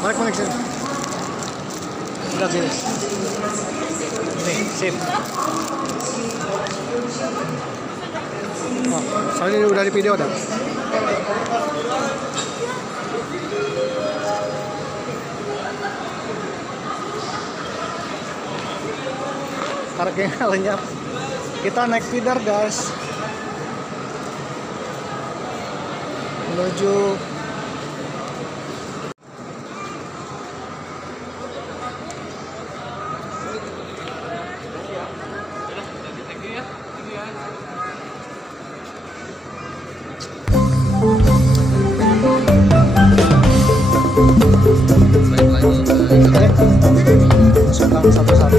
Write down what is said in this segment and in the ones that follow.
Balik sini. Udah sini. Nih, sip. Oh, soalnya udah di video dah. Parkirnya lenyap. Kita naik feeder guys, menuju masukkan satu-satu.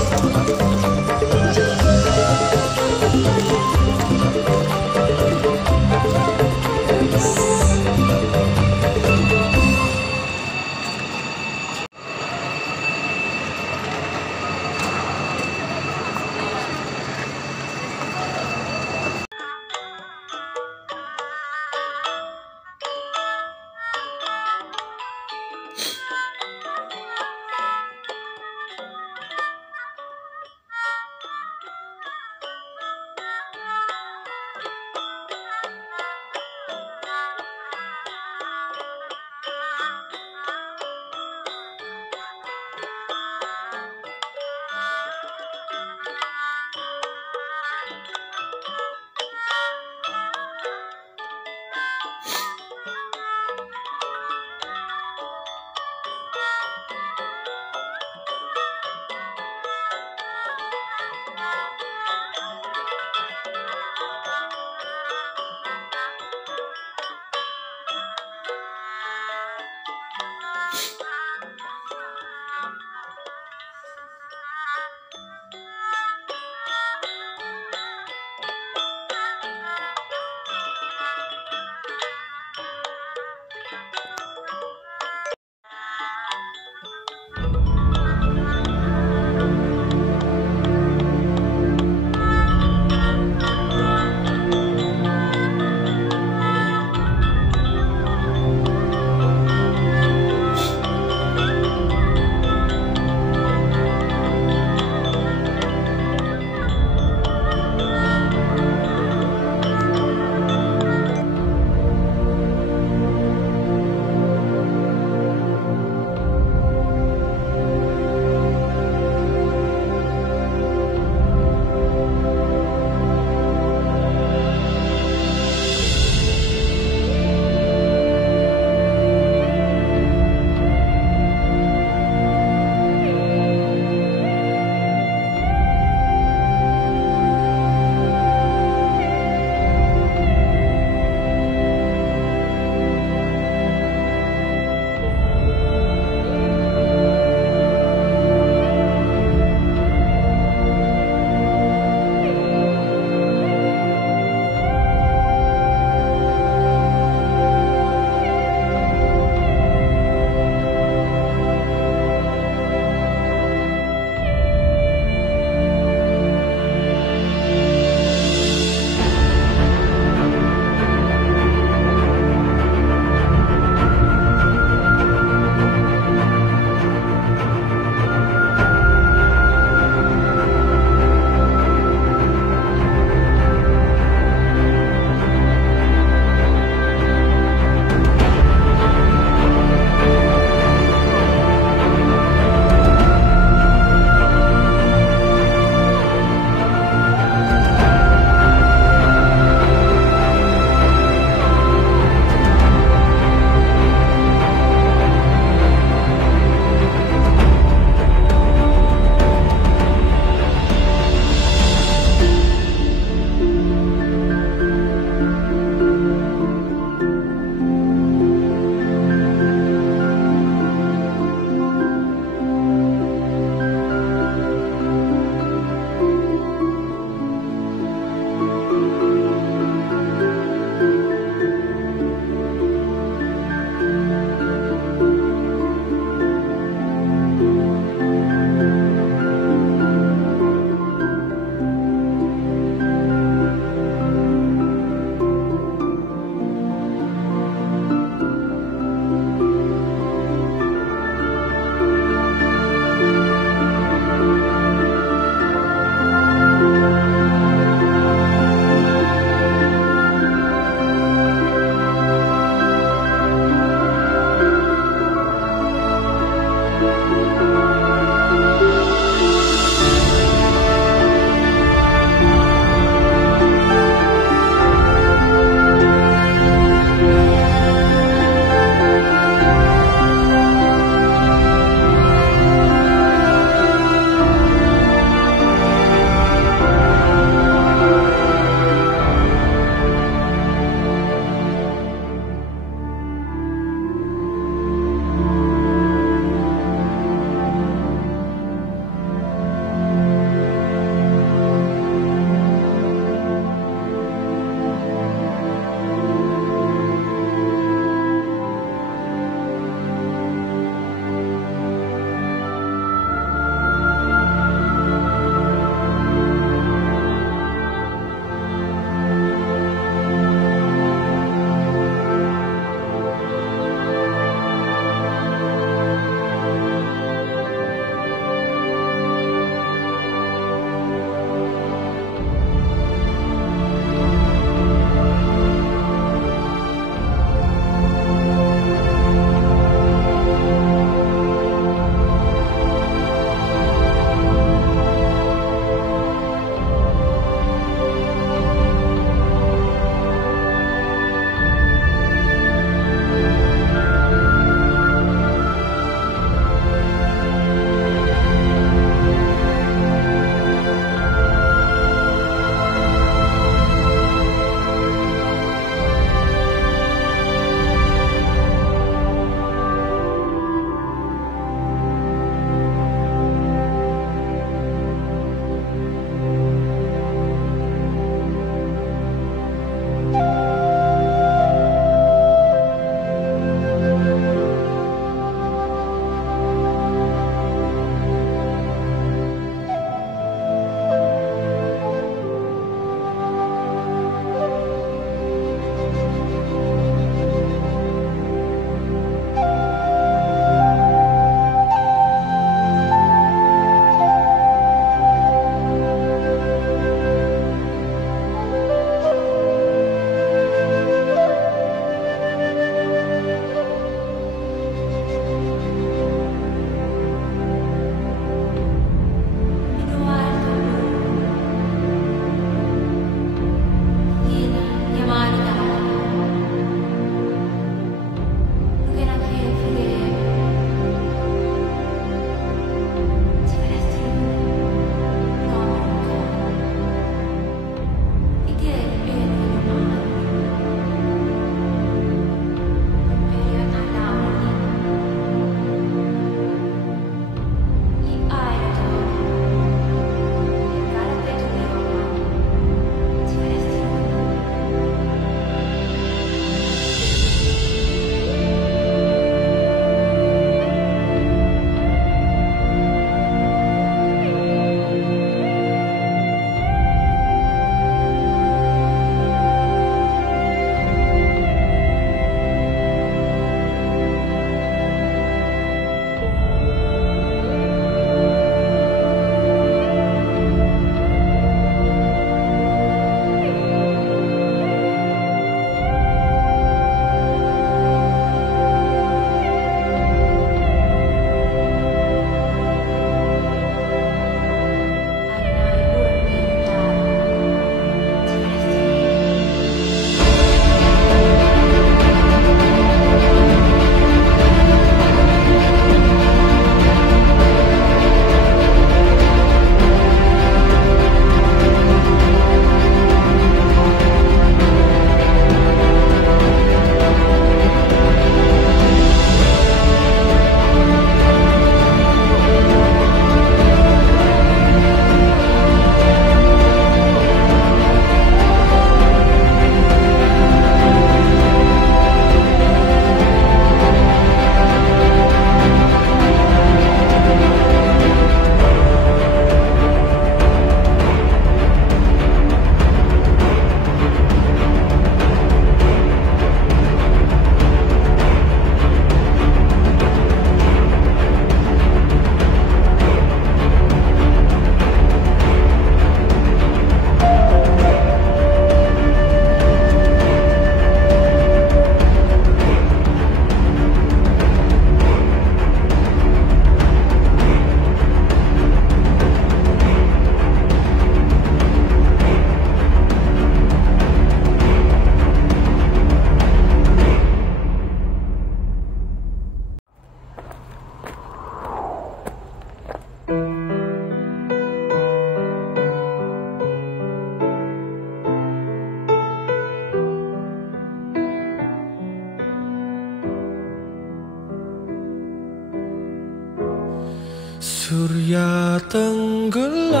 Surya tenggelam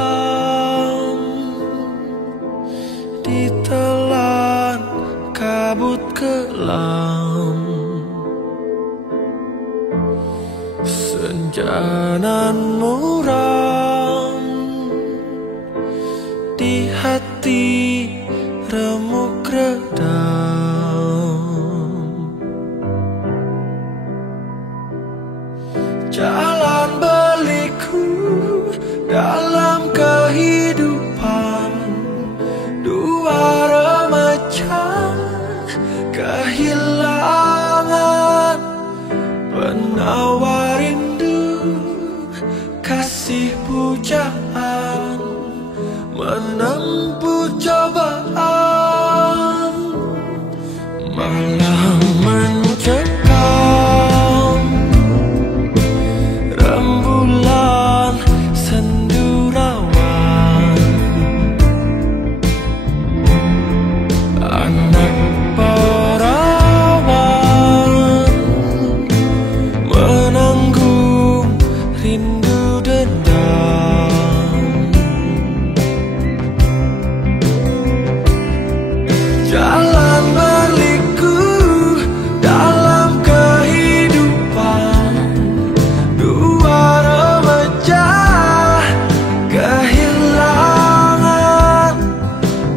ditelan kabut kelam, senja nan muram di hati remuk redam. Jalan berliku dalam kehidupan, dua remaja kehilangan penawar rindu, kasih pujaan menempuh cobaan. Malam mencekam, rembulan sendu rawan, anak perawan menanggung rindu dendam. Jalan berliku dalam kehidupan, dua remaja kehilangan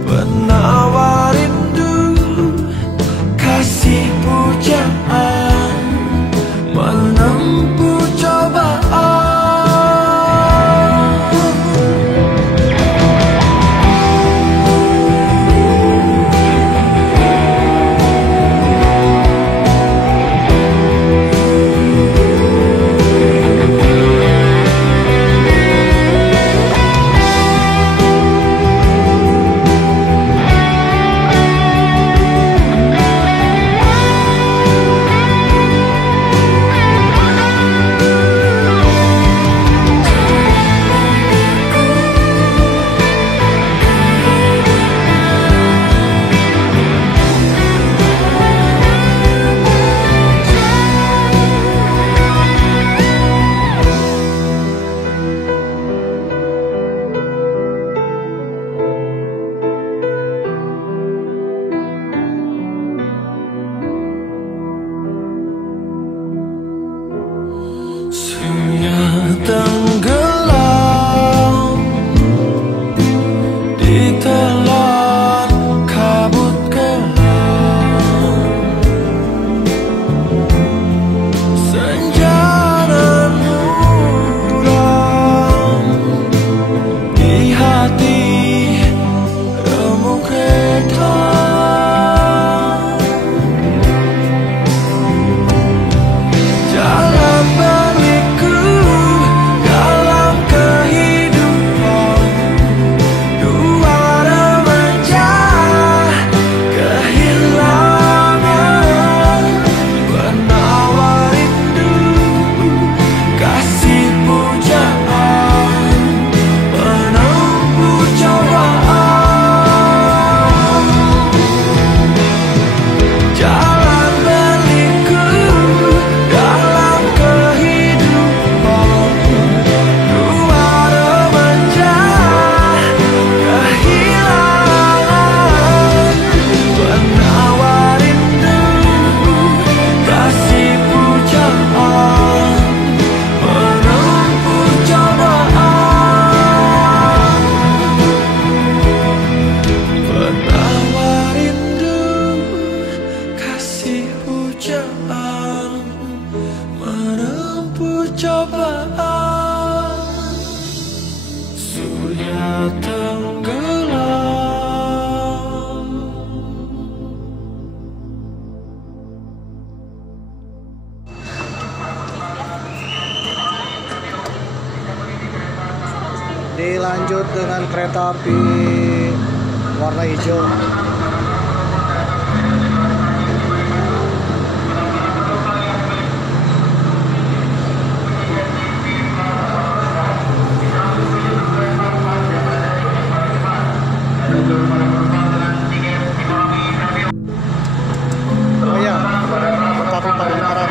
penawar rindu, kasih pujaan menempuh cobaan. Surya tenggelam ditelan kabut kelam, senja nan muram di hati remuk redam. Jalan berliku dalam kehidupan, dua remaja kehilangan penawar rindu, kasih pujaan menempuh cobaan. Jalan berliku dalam kehidupan, dua remaja kehilangan penawar rindu, kasih pujaan menempuh cobaan. Penawar rindu, kasih pujaan menempuh cobaan. Surya tenggelam. Dilanjut dengan kereta api warna hijau. Oh ya, kereta api Pangandaran.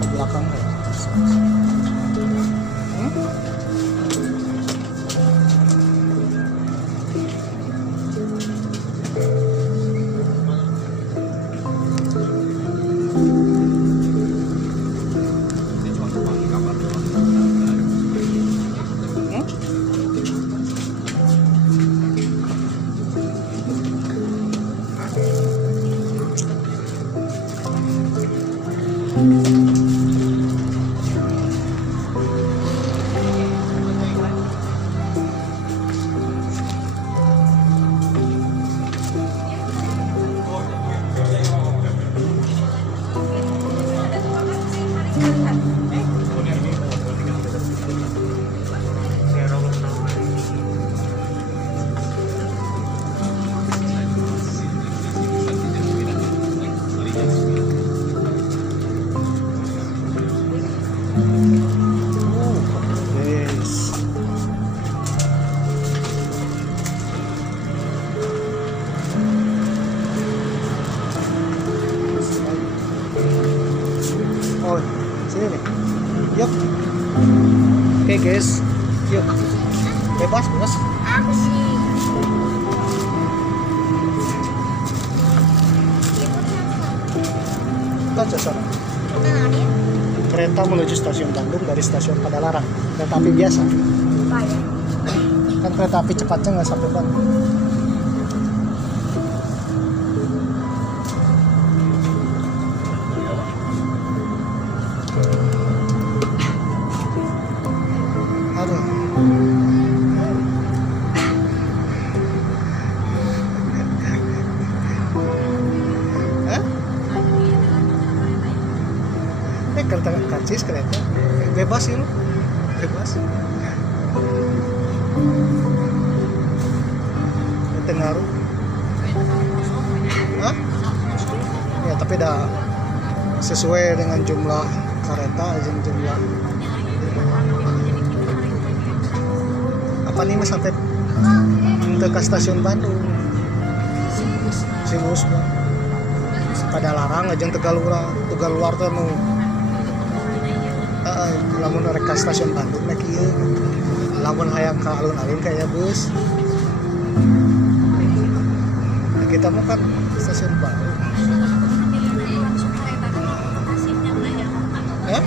Oh, belakang ya. Yes. Oh, sini nih. Yuk. Oke guys, yuk. Bebas, bebas. Aku sih. Kita ke sana. Kenalin. Kereta menuju stasiun Bandung dari stasiun Padalarang. Kereta api biasa. Bayar. Kan kereta api cepatnya nggak sampai Bandung. Aduh. Hah? Kereta karcis kereta bebas ini, bebas. Tengaruh. Hah? Ya tapi dah sesuai dengan jumlah kereta, jumlah apa nih mas sampai ke stasiun Bandung. Sibus Padalarang aja Tegaluar tuh nu lamun rek ka stasiun Bandung nek ieu lamun hayang ka alun-alun kayak bus. Nah, kita mau kan stasiun Bandung. Hah?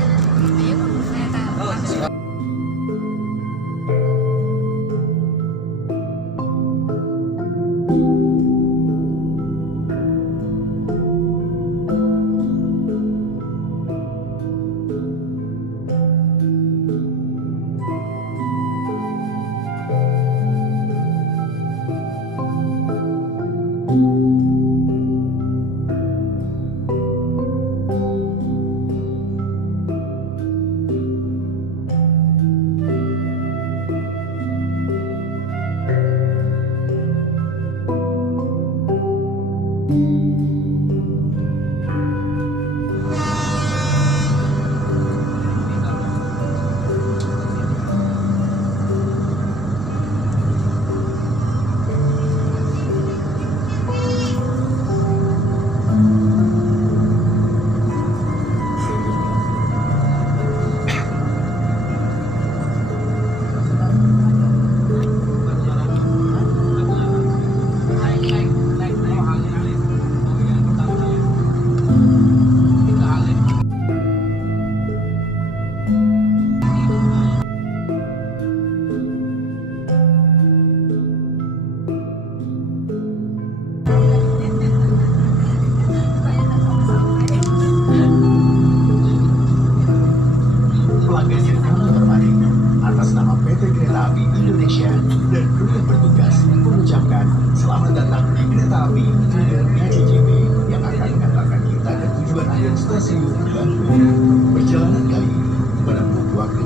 Perjalanan kali ini menempuh waktu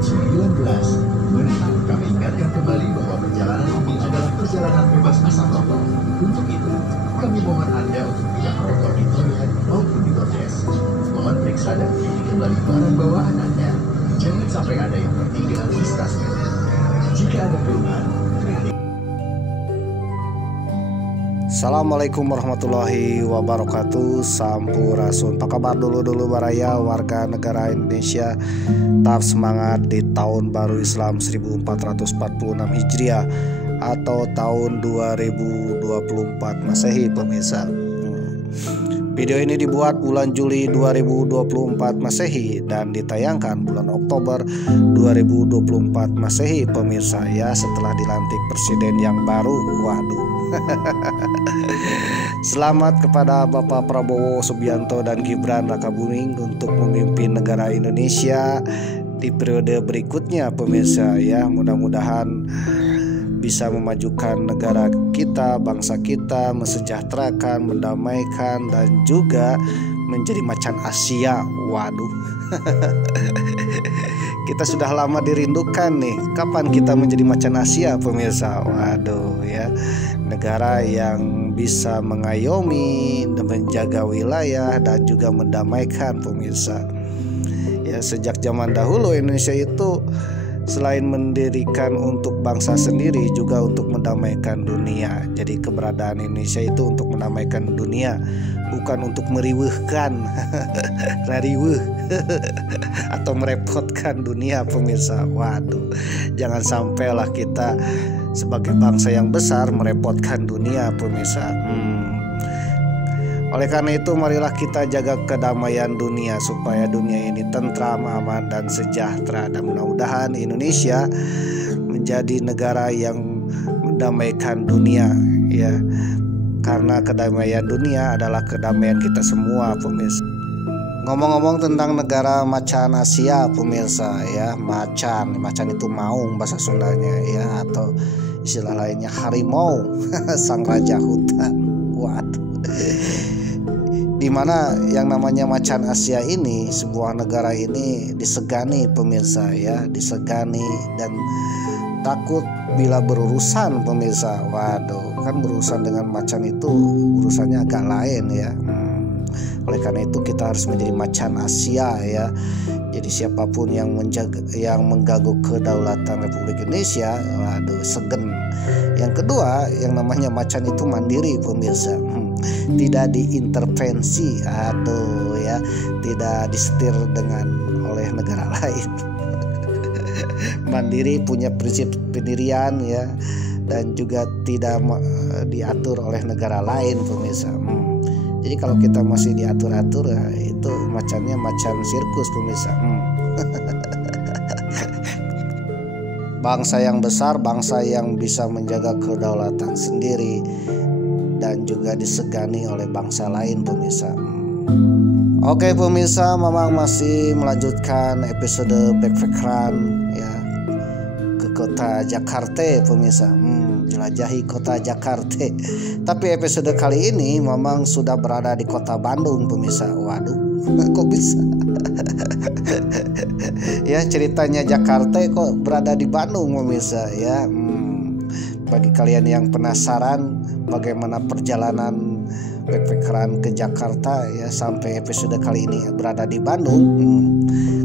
19 menit. Kami ingatkan kembali bahwa perjalanan ini adalah perjalanan bebas asap rokok. Untuk itu, kami mohon Anda untuk tidak merokok di toilet maupun di bordes. Mohon periksa dan pilih kembali barang bawaan Anda. Jangan sampai ada yang tertinggal di stasiun. Jika ada keluhan, Assalamualaikum warahmatullahi wabarakatuh. Sampurasun. Apa kabar dulu baraya warga negara Indonesia? Tetap semangat di tahun baru Islam 1446 Hijriah atau tahun 2024 Masehi pemirsa. Video ini dibuat bulan Juli 2024 Masehi dan ditayangkan bulan Oktober 2024 Masehi pemirsa ya, setelah dilantik presiden yang baru. Waduh. Selamat kepada Bapak Prabowo Subianto dan Gibran Rakabuming untuk memimpin negara Indonesia di periode berikutnya pemirsa ya. Mudah-mudahan bisa memajukan negara kita, bangsa kita, mensejahterakan, mendamaikan, dan juga menjadi macan Asia. Waduh. Kita sudah lama dirindukan nih. Kapan kita menjadi macan Asia pemirsa? Waduh ya. Negara yang bisa mengayomi dan menjaga wilayah dan juga mendamaikan pemirsa. Ya, sejak zaman dahulu Indonesia itu selain mendirikan untuk bangsa sendiri juga untuk mendamaikan dunia. Jadi keberadaan Indonesia itu untuk mendamaikan dunia, bukan untuk meriweuhkan rariweuh atau merepotkan dunia pemirsa. Waduh, jangan sampailah kita sebagai bangsa yang besar merepotkan dunia pemirsa. Oleh karena itu marilah kita jaga kedamaian dunia supaya dunia ini tentram, aman, dan sejahtera. Dan mudah-mudahan Indonesia menjadi negara yang mendamaikan dunia ya. Karena kedamaian dunia adalah kedamaian kita semua pemirsa. Ngomong-ngomong tentang negara macan Asia pemirsa ya, macan itu maung bahasa Sundanya ya, atau istilah lainnya harimau sang raja hutan. Waduh. Di mana yang namanya macan Asia ini, sebuah negara ini disegani pemirsa ya, disegani dan takut bila berurusan pemirsa. Waduh, kan berurusan dengan macan itu urusannya agak lain ya. Oleh karena itu kita harus menjadi macan Asia ya. Jadi siapapun yang mengganggu kedaulatan Republik Indonesia, waduh segen. Yang kedua, yang namanya macan itu mandiri pemirsa. Tidak diintervensi atau ya tidak disetir oleh negara lain. Mandiri, punya prinsip pendirian ya, dan juga tidak diatur oleh negara lain pemirsa. Jadi kalau kita masih diatur-atur ya, itu macannya macan sirkus pemirsa. Bangsa yang besar, bangsa yang bisa menjaga kedaulatan sendiri dan juga disegani oleh bangsa lain pemirsa. Oke pemirsa, Mamang masih melanjutkan episode backpackeran ya ke kota Jakarta pemirsa. Jelajahi kota Jakarta. Tapi episode kali ini Mamang sudah berada di kota Bandung pemirsa. Waduh, kok bisa? Ya, ceritanya Jakarta kok berada di Bandung pemirsa ya. Bagi kalian yang penasaran bagaimana perjalanan backpackeran ke Jakarta ya sampai episode kali ini berada di Bandung,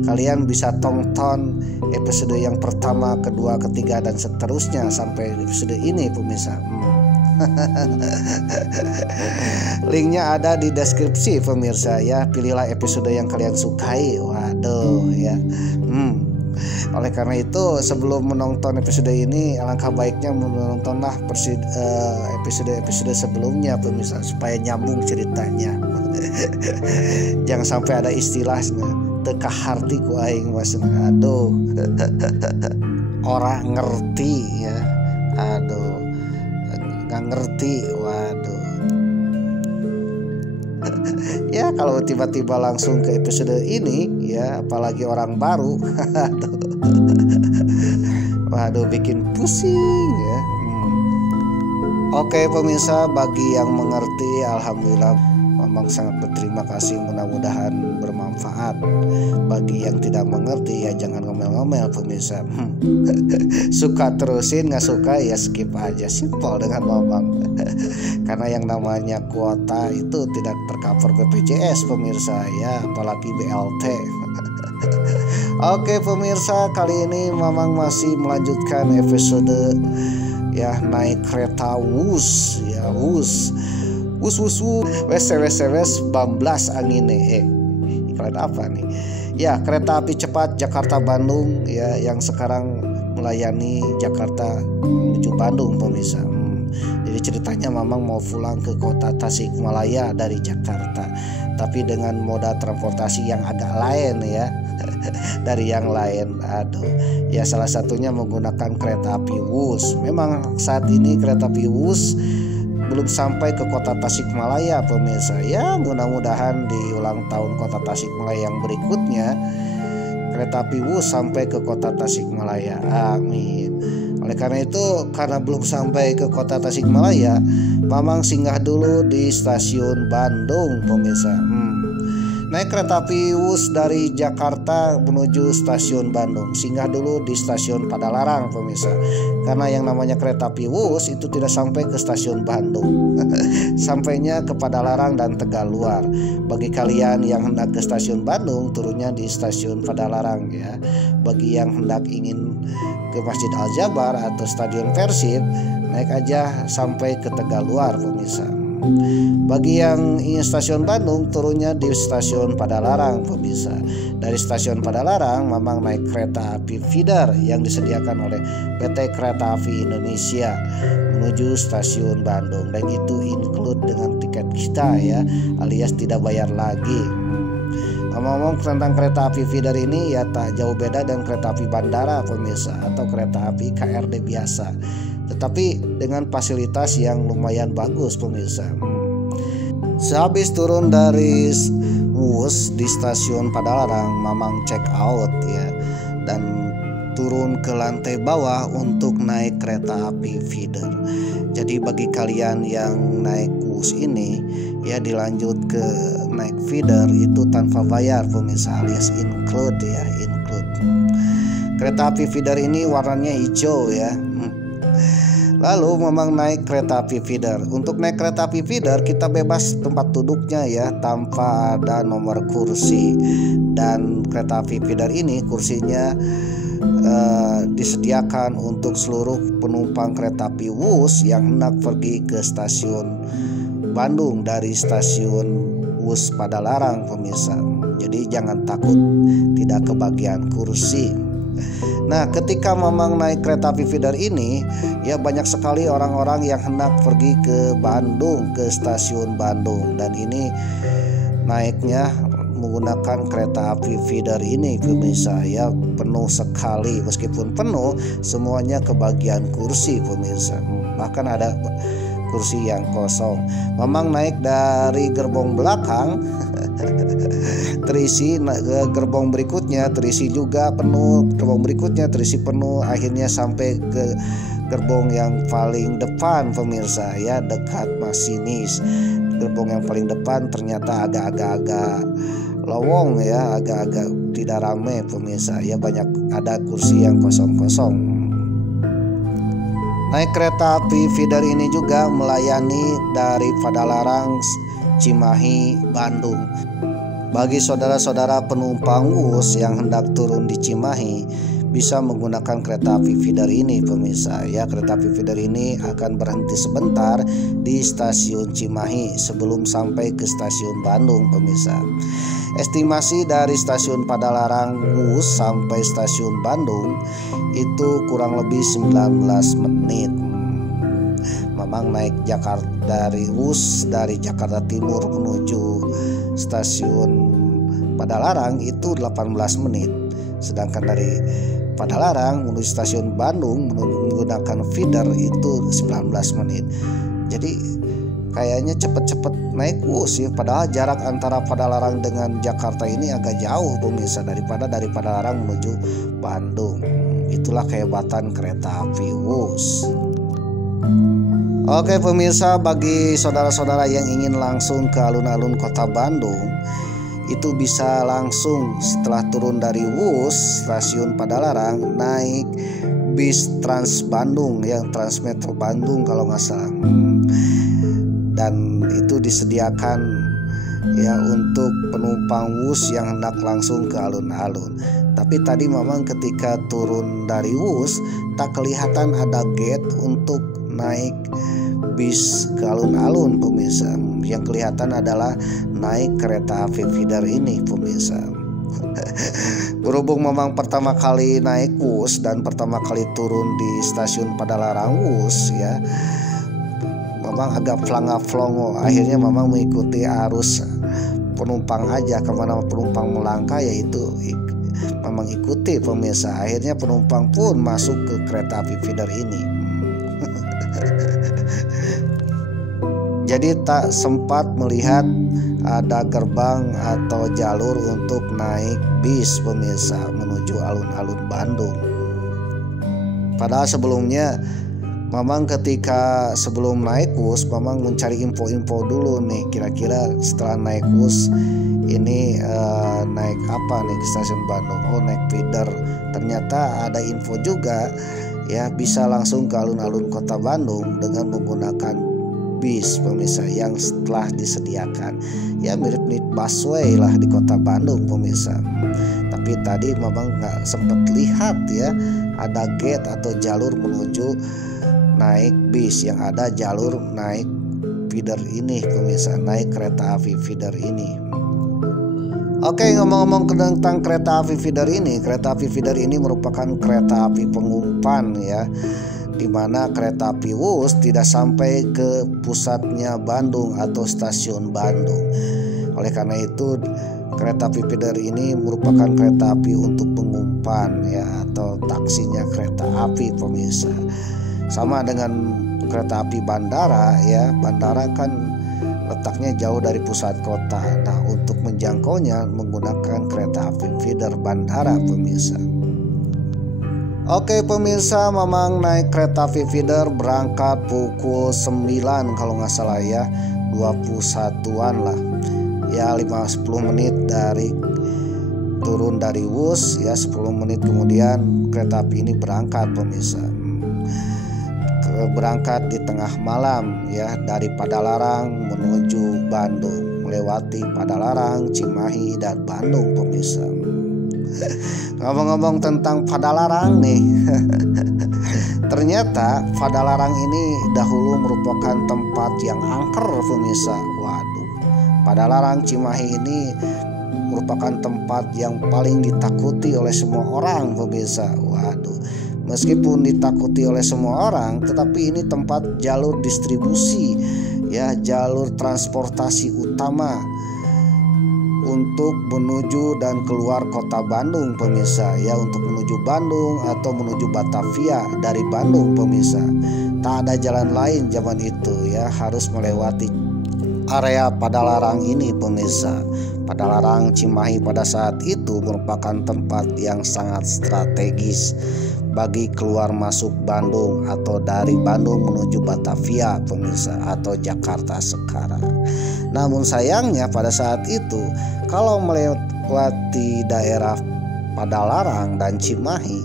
kalian bisa tonton episode yang pertama, kedua, ketiga, dan seterusnya sampai episode ini pemirsa. Linknya ada di deskripsi pemirsa ya. Pilihlah episode yang kalian sukai. Waduh ya. Oleh karena itu sebelum menonton episode ini alangkah baiknya menontonlah episode sebelumnya pemirsa supaya nyambung ceritanya. Jangan sampai ada istilah teka harti ku aing wasna. Aduh. Orang ngerti ya. Aduh. Nggak ngerti. Waduh. Ya kalau tiba-tiba langsung ke episode ini ya, apalagi orang baru. Waduh, bikin pusing ya. Oke pemirsa, bagi yang mengerti alhamdulillah Mamang sangat berterima kasih, mudah-mudahan bermanfaat. Bagi yang tidak mengerti ya jangan ngomel-ngomel pemirsa. Suka terusin, nggak suka ya skip aja, simpel dengan Mamang. Karena yang namanya kuota itu tidak tercover BPJS pemirsa ya, apalagi BLT. Oke pemirsa, kali ini Mamang masih melanjutkan episode ya naik kereta Wus ya, Wus wes bamblas angin iklan apa nih ya, kereta api cepat Jakarta Bandung ya, yang sekarang melayani Jakarta menuju Bandung pemirsa. Jadi ceritanya Mamang mau pulang ke kota Tasikmalaya dari Jakarta, tapi dengan moda transportasi yang agak lain ya dari yang lain. Aduh, ya salah satunya menggunakan kereta api Wus. Memang saat ini kereta api Wus belum sampai ke kota Tasikmalaya pemirsa. Ya mudah-mudahan di ulang tahun kota Tasikmalaya yang berikutnya kereta api Wus sampai ke kota Tasikmalaya. Amin. Oleh karena itu, karena belum sampai ke kota Tasikmalaya, Mamang singgah dulu di stasiun Bandung pemirsa. Naik kereta api Wus dari Jakarta menuju stasiun Bandung, singgah dulu di stasiun Padalarang pemirsa. Karena yang namanya kereta api Wus itu tidak sampai ke stasiun Bandung, sampainya ke Padalarang dan Tegaluar. Bagi kalian yang hendak ke stasiun Bandung, turunnya di stasiun Padalarang ya. Bagi yang hendak ingin ke Masjid Al-Jabar atau Stadion Persib, naik aja sampai ke Tegaluar pemirsa. Bagi yang ingin stasiun Bandung, turunnya di stasiun Padalarang pemirsa. Dari stasiun Padalarang Mamang naik kereta api feeder yang disediakan oleh PT Kereta Api Indonesia menuju stasiun Bandung, dan itu include dengan tiket kita ya, alias tidak bayar lagi. Ngomong-ngomong tentang kereta api feeder ini ya, tak jauh beda dengan kereta api bandara pemirsa atau kereta api KRD biasa, tetapi dengan fasilitas yang lumayan bagus pemirsa. Sehabis turun dari Wus di stasiun Padalarang, Mamang check out ya, dan turun ke lantai bawah untuk naik kereta api feeder. Jadi bagi kalian yang naik Wus ini ya, dilanjut ke naik feeder itu tanpa bayar pemirsa, alias include ya, include. Kereta api feeder ini warnanya hijau ya. Lalu Mamang naik kereta api feeder. Untuk naik kereta api feeder kita bebas tempat duduknya ya, tanpa ada nomor kursi. Dan kereta api feeder ini kursinya disediakan untuk seluruh penumpang kereta api Wus yang hendak pergi ke stasiun Bandung dari stasiun Wus Padalarang pemirsa. Jadi jangan takut tidak kebagian kursi. Nah, ketika Mamang naik kereta api feeder ini ya, banyak sekali orang-orang yang hendak pergi ke Bandung, ke stasiun Bandung, dan ini naiknya menggunakan kereta api feeder ini pemirsa ya, penuh sekali. Meskipun penuh, semuanya kebagian kursi pemirsa, bahkan ada kursi yang kosong. Mamang naik dari gerbong belakang terisi, gerbong berikutnya terisi juga penuh, gerbong berikutnya terisi penuh, akhirnya sampai ke gerbong yang paling depan pemirsa ya, dekat masinis. Gerbong yang paling depan ternyata agak-agak lowong ya, agak-agak tidak ramai pemirsa ya, banyak ada kursi yang kosong-kosong. Naik kereta api feeder ini juga melayani dari Padalarang, Cimahi, Bandung. Bagi saudara-saudara penumpang Wus yang hendak turun di Cimahi, bisa menggunakan kereta api feeder ini pemirsa ya. Kereta api feeder ini akan berhenti sebentar di stasiun Cimahi sebelum sampai ke stasiun Bandung pemirsa. Estimasi dari stasiun Padalarang Wus sampai stasiun Bandung itu kurang lebih 19 menit. Mamang naik Jakarta dari Wus dari Jakarta Timur menuju stasiun Padalarang itu 18 menit. Sedangkan dari Padalarang menuju stasiun Bandung menggunakan feeder itu 19 menit. Jadi kayaknya cepet-cepet naik Wus ya, padahal jarak antara Padalarang dengan Jakarta ini agak jauh pemirsa, daripada dari Padalarang menuju Bandung. Itulah kehebatan kereta api Wus. Oke pemirsa, bagi saudara-saudara yang ingin langsung ke alun-alun kota Bandung, itu bisa langsung setelah turun dari Wus stasiun Padalarang naik bis Trans Bandung yang Transmetro Bandung kalau nggak salah. Dan itu disediakan ya untuk penumpang Wus yang hendak langsung ke alun-alun. Tapi tadi memang ketika turun dari Wus tak kelihatan ada gate untuk naik bis ke alun-alun pemirsa. Yang kelihatan adalah naik kereta api feeder ini pemirsa. Berhubung memang pertama kali naik Wus dan pertama kali turun di stasiun Padalarang Wus ya, memang agak flanga-flongo. Akhirnya memang mengikuti arus penumpang aja, kemana penumpang melangkah yaitu memang ikuti pemirsa. Akhirnya penumpang pun masuk ke kereta api feeder ini. Jadi tak sempat melihat ada gerbang atau jalur untuk naik bis pemirsa menuju alun-alun Bandung. Padahal sebelumnya memang ketika sebelum naik Wus memang mencari info-info dulu nih, kira-kira setelah naik Wus ini naik apa nih di stasiun Bandung. Oh, naik feeder. Ternyata ada info juga ya, bisa langsung ke alun-alun kota Bandung dengan menggunakan bis pemirsa yang setelah disediakan. Ya mirip-mirip busway lah di kota Bandung pemirsa. Tapi tadi memang nggak sempat lihat ya ada gate atau jalur menuju naik bis, yang ada jalur naik feeder ini pemirsa, naik kereta api feeder ini. Oke, ngomong-ngomong tentang kereta api feeder ini, kereta api feeder ini merupakan kereta api pengumpan ya, di mana kereta api Wus tidak sampai ke pusatnya Bandung atau stasiun Bandung. Oleh karena itu kereta api feeder ini merupakan kereta api untuk pengumpan ya, atau taksinya kereta api pemirsa. Sama dengan kereta api bandara ya, bandara kan letaknya jauh dari pusat kota. Nah, untuk menjangkaunya menggunakan kereta api feeder bandara pemirsa. Oke pemirsa, memang naik kereta api feeder berangkat pukul 9 kalau nggak salah ya, 21-an lah ya, 5-10 menit dari turun dari Wus ya, 10 menit kemudian kereta api ini berangkat pemirsa. Berangkat di tengah malam ya, dari Padalarang menuju Bandung, melewati Padalarang, Cimahi dan Bandung pemirsa. Ngomong-ngomong tentang Padalarang nih, ternyata Padalarang ini dahulu merupakan tempat yang angker pemirsa. Waduh, Padalarang Cimahi ini merupakan tempat yang paling ditakuti oleh semua orang pemirsa. Waduh, meskipun ditakuti oleh semua orang, tetapi ini tempat jalur distribusi ya, jalur transportasi utama untuk menuju dan keluar kota Bandung pemirsa ya, untuk menuju Bandung atau menuju Batavia dari Bandung pemirsa. Tak ada jalan lain zaman itu ya, harus melewati area Padalarang ini pemirsa. Padalarang Cimahi pada saat itu merupakan tempat yang sangat strategis bagi keluar masuk Bandung atau dari Bandung menuju Batavia pemirsa, atau Jakarta sekarang. Namun sayangnya pada saat itu kalau melewati daerah Padalarang dan Cimahi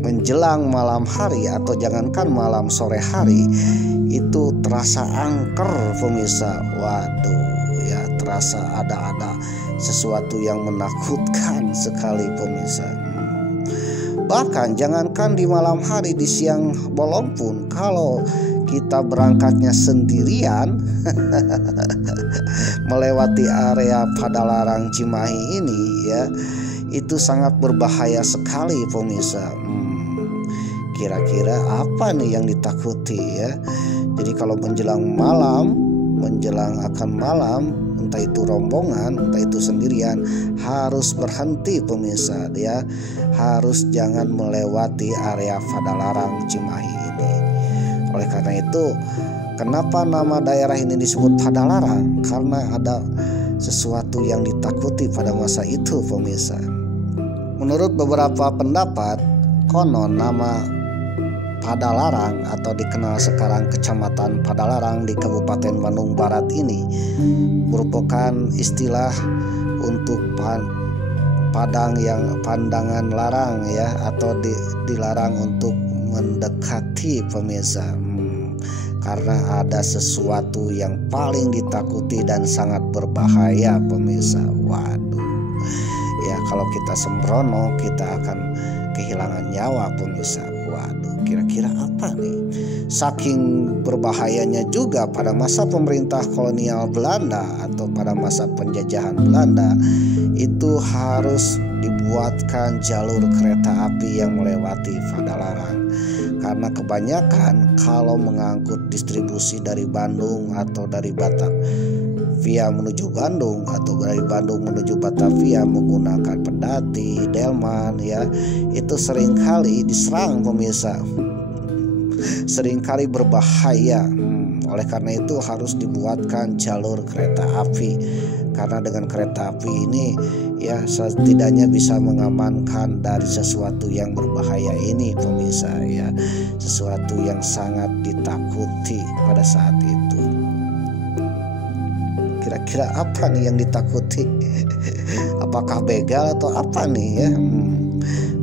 menjelang malam hari atau jangankan malam, sore hari itu terasa angker pemirsa. Waduh ya, terasa ada sesuatu yang menakutkan sekali pemirsa. Bahkan jangankan di malam hari, di siang bolong pun kalau kita berangkatnya sendirian melewati area Padalarang Cimahi ini ya, itu sangat berbahaya sekali pemirsa. Kira-kira apa nih yang ditakuti ya? Jadi kalau menjelang malam, menjelang akan malam, entah itu rombongan, entah itu sendirian, harus berhenti pemirsa ya, harus jangan melewati area Padalarang Cimahi ini. Oleh karena itu, kenapa nama daerah ini disebut Padalarang? Karena ada sesuatu yang ditakuti pada masa itu pemirsa. Menurut beberapa pendapat, konon nama Padalarang atau dikenal sekarang Kecamatan Padalarang di Kabupaten Bandung Barat ini merupakan istilah untuk padang yang pandangan larang ya, atau dilarang untuk mendekati pemirsa. karena ada sesuatu yang paling ditakuti dan sangat berbahaya pemirsa. Waduh, ya kalau kita sembrono kita akan kehilangan nyawa pemirsa. Waduh, kira-kira apa nih? Saking berbahayanya juga pada masa pemerintah kolonial Belanda atau pada masa penjajahan Belanda itu harus dibuatkan jalur kereta api yang melewati Padalarang. Karena kebanyakan kalau mengangkut distribusi dari Bandung atau dari Batavia menuju Bandung atau dari Bandung menuju Batavia menggunakan Pedati, Delman ya, itu seringkali diserang pemirsa. Seringkali berbahaya. Oleh karena itu harus dibuatkan jalur kereta api. Karena dengan kereta api ini ya setidaknya bisa mengamankan dari sesuatu yang berbahaya ini pemirsa ya, sesuatu yang sangat ditakuti pada saat itu. Kira-kira apa nih yang ditakuti? Apakah begal atau apa nih ya?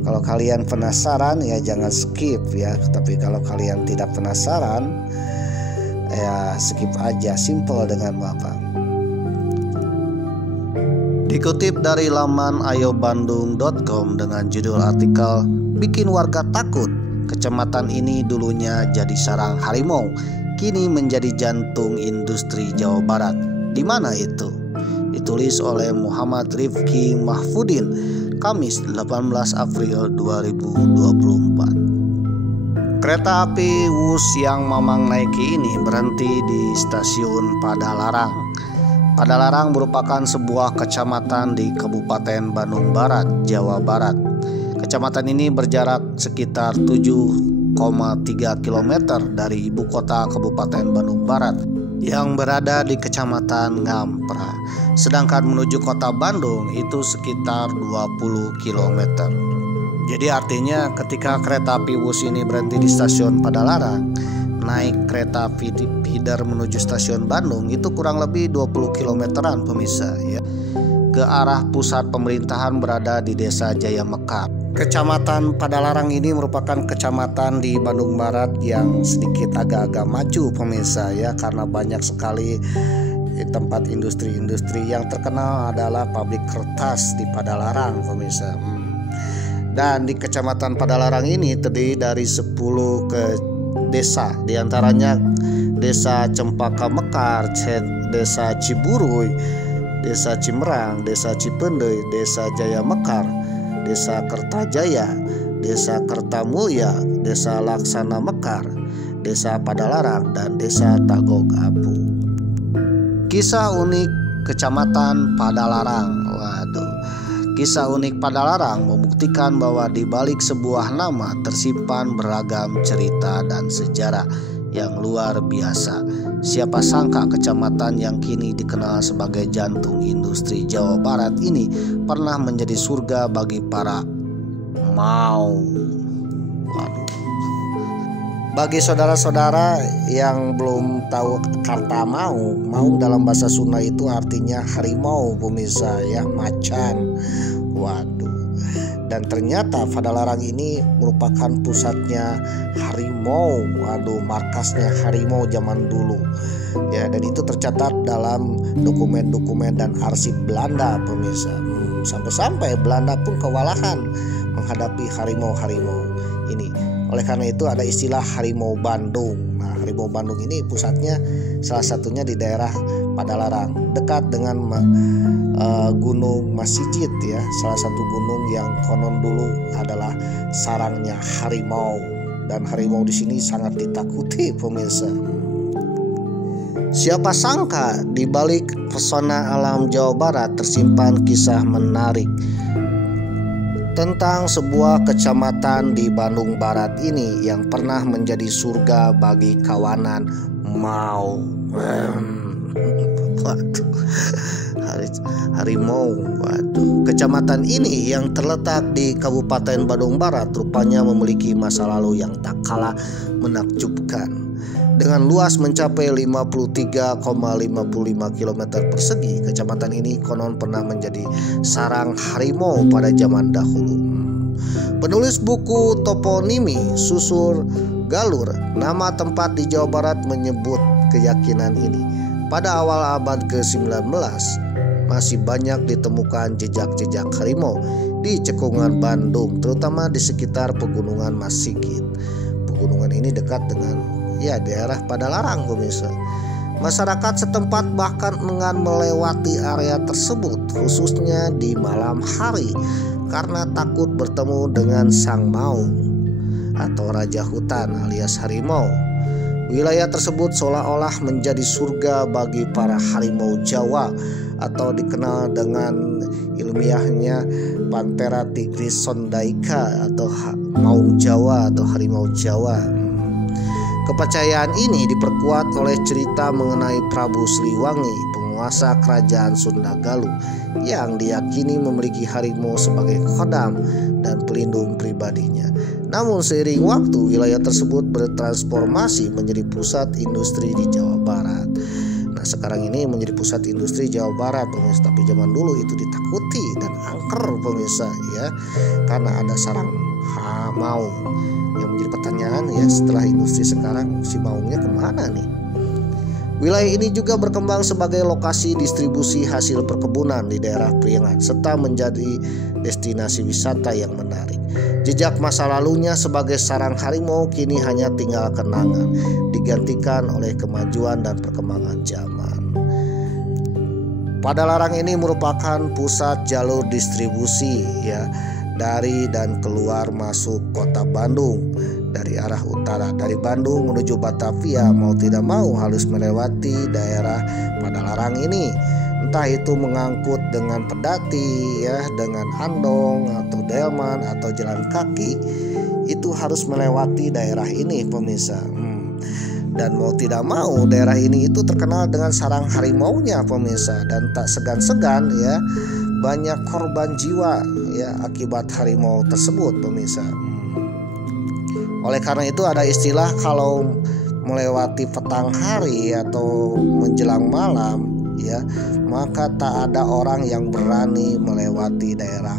Kalau kalian penasaran ya jangan skip ya, tapi kalau kalian tidak penasaran ya skip aja, simple dengan Bapak. Dikutip dari laman ayobandung.com dengan judul artikel "Bikin Warga Takut, Kecamatan ini dulunya jadi sarang harimau, kini menjadi jantung industri Jawa Barat. Di mana itu?" Ditulis oleh Muhammad Rifki Mahfudin, Kamis 18 April 2024. Kereta api Wus yang Mamang naiki ini berhenti di stasiun Padalarang. Padalarang merupakan sebuah kecamatan di Kabupaten Bandung Barat, Jawa Barat. Kecamatan ini berjarak sekitar 7,3 km dari ibu kota Kabupaten Bandung Barat yang berada di Kecamatan Ngampra. Sedangkan menuju kota Bandung itu sekitar 20 km. Jadi artinya ketika kereta api Wus ini berhenti di stasiun Padalarang, naik kereta feeder menuju stasiun Bandung itu kurang lebih 20 kilometeran pemirsa ya, ke arah pusat pemerintahan berada di Desa Jaya Mekar. Kecamatan Padalarang ini merupakan kecamatan di Bandung Barat yang sedikit agak-agak maju pemirsa ya, karena banyak sekali tempat industri-industri. Yang terkenal adalah pabrik kertas di Padalarang pemirsa. Dan di Kecamatan Padalarang ini terdiri dari 10 desa, diantaranya Desa Cempaka Mekar, Desa Ciburuy, Desa Cimerang, Desa Cipendei, Desa Jaya Mekar, Desa Kertajaya, Desa Kertamulya, Desa Laksana Mekar, Desa Padalarang, dan Desa Tagog Apu. Kisah unik Kecamatan Padalarang. Waduh, kisah unik Padalarang membuktikan bahwa di balik sebuah nama tersimpan beragam cerita dan sejarah yang luar biasa. Siapa sangka kecamatan yang kini dikenal sebagai jantung industri Jawa Barat ini pernah menjadi surga bagi para mau. Waduh. Bagi saudara-saudara yang belum tahu kata mau dalam bahasa Sunda itu artinya harimau pemirsa ya, macan. Waduh. Dan ternyata Padalarang ini merupakan pusatnya harimau. Waduh, markasnya harimau zaman dulu. Ya, dan itu tercatat dalam dokumen-dokumen dan arsip Belanda pemirsa. Sampai-sampai Belanda pun kewalahan menghadapi harimau-harimau ini. Oleh karena itu ada istilah harimau Bandung. Nah, harimau Bandung ini pusatnya salah satunya di daerah Padalarang, dekat dengan Gunung Masijit ya, salah satu gunung yang konon dulu adalah sarangnya harimau, dan harimau di sini sangat ditakuti pemirsa. Siapa sangka di balik pesona alam Jawa Barat tersimpan kisah menarik tentang sebuah kecamatan di Bandung Barat ini yang pernah menjadi surga bagi kawanan mau. Waduh, harimau. Waduh, kecamatan ini yang terletak di Kabupaten Bandung Barat rupanya memiliki masa lalu yang tak kalah menakjubkan. Dengan luas mencapai 53,55 km persegi, kecamatan ini konon pernah menjadi sarang harimau pada zaman dahulu. Penulis buku toponimi Susur Galur, nama tempat di Jawa Barat, menyebut keyakinan ini. Pada awal abad ke-19 masih banyak ditemukan jejak-jejak harimau di cekungan Bandung, terutama di sekitar Pegunungan Mas Sigit. Pegunungan ini dekat dengan daerah Padalarang pemirsa. Masyarakat setempat bahkan enggan melewati area tersebut, khususnya di malam hari, karena takut bertemu dengan sang maung atau raja hutan alias harimau. Wilayah tersebut seolah-olah menjadi surga bagi para harimau Jawa, atau dikenal dengan ilmiahnya Panthera tigris sondaica atau maung Jawa atau harimau Jawa. Kepercayaan ini diperkuat oleh cerita mengenai Prabu Siliwangi, penguasa kerajaan Sunda Galuh, yang diyakini memiliki harimau sebagai khodam dan pelindung pribadinya. Namun seiring waktu, wilayah tersebut bertransformasi menjadi pusat industri di Jawa Barat. Nah, sekarang ini menjadi pusat industri Jawa Barat pemirsa, tapi zaman dulu itu ditakuti dan angker pemirsa ya, karena ada sarang maung. Yang menjadi pertanyaan setelah industri sekarang si maungnya kemana nih? Wilayah ini juga berkembang sebagai lokasi distribusi hasil perkebunan di daerah Priengan, serta menjadi destinasi wisata yang menarik. Jejak masa lalunya sebagai sarang harimau kini hanya tinggal kenangan, digantikan oleh kemajuan dan perkembangan zaman. Padalarang ini merupakan pusat jalur distribusi dari dan keluar masuk kota Bandung dari arah utara. Dari Bandung menuju Batavia, mau tidak mau harus melewati daerah Padalarang ini. Entah itu mengangkut dengan pedati dengan andong atau delman atau jalan kaki, itu harus melewati daerah ini pemirsa. Dan mau tidak mau daerah ini itu terkenal dengan sarang harimaunya pemirsa, dan tak segan-segan banyak korban jiwa akibat harimau tersebut pemirsa. Oleh karena itu ada istilah kalau melewati petang hari atau menjelang malam maka tak ada orang yang berani melewati daerah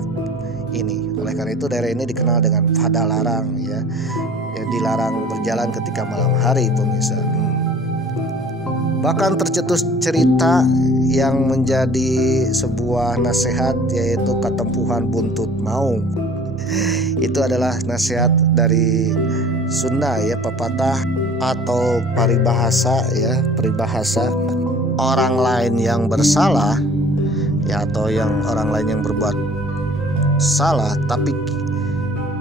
ini. Oleh karena itu daerah ini dikenal dengan Padalarang dilarang berjalan ketika malam hari pemirsa. Bahkan tercetus cerita yang menjadi sebuah nasihat, yaitu ketempuhan buntut maung. Itu adalah nasihat dari Sunda pepatah atau paribahasa peribahasa. Orang lain yang bersalah atau yang orang lain yang berbuat salah, tapi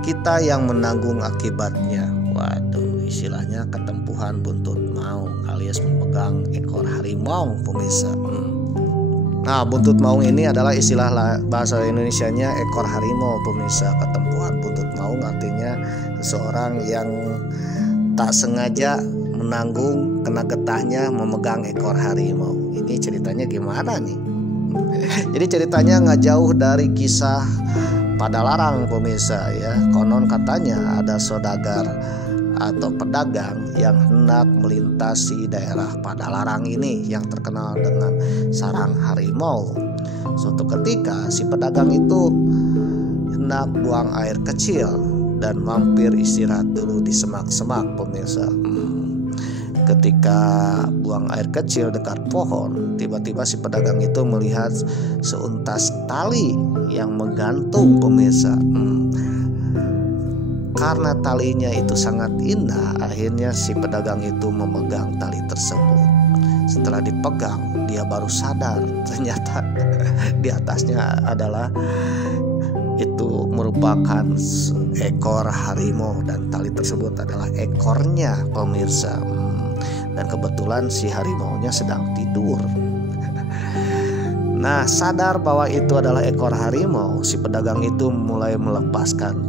kita yang menanggung akibatnya. Waduh, istilahnya ketempuhan buntut maung alias memegang ekor harimau pemirsa. Nah, buntut maung ini adalah istilah bahasa Indonesianya ekor harimau pemirsa. Ketempuhan buntut maung artinya seseorang yang tak sengaja menanggung kena getahnya memegang ekor harimau. Ini ceritanya gimana nih? Jadi ceritanya nggak jauh dari kisah Padalarang pemirsa Konon katanya ada saudagar atau pedagang yang hendak melintasi daerah Padalarang ini yang terkenal dengan sarang harimau. Suatu ketika si pedagang itu hendak buang air kecil dan mampir istirahat dulu di semak-semak pemirsa. Ketika buang air kecil dekat pohon, tiba-tiba si pedagang itu melihat seuntas tali yang menggantung pemirsa. Karena talinya itu sangat indah, akhirnya si pedagang itu memegang tali tersebut. Setelah dipegang, dia baru sadar ternyata di atasnya adalah itu merupakan ekor harimau, dan tali tersebut adalah ekornya pemirsa. Dan kebetulan si harimaunya sedang tidur. Nah, sadar bahwa itu adalah ekor harimau, si pedagang itu mulai melepaskan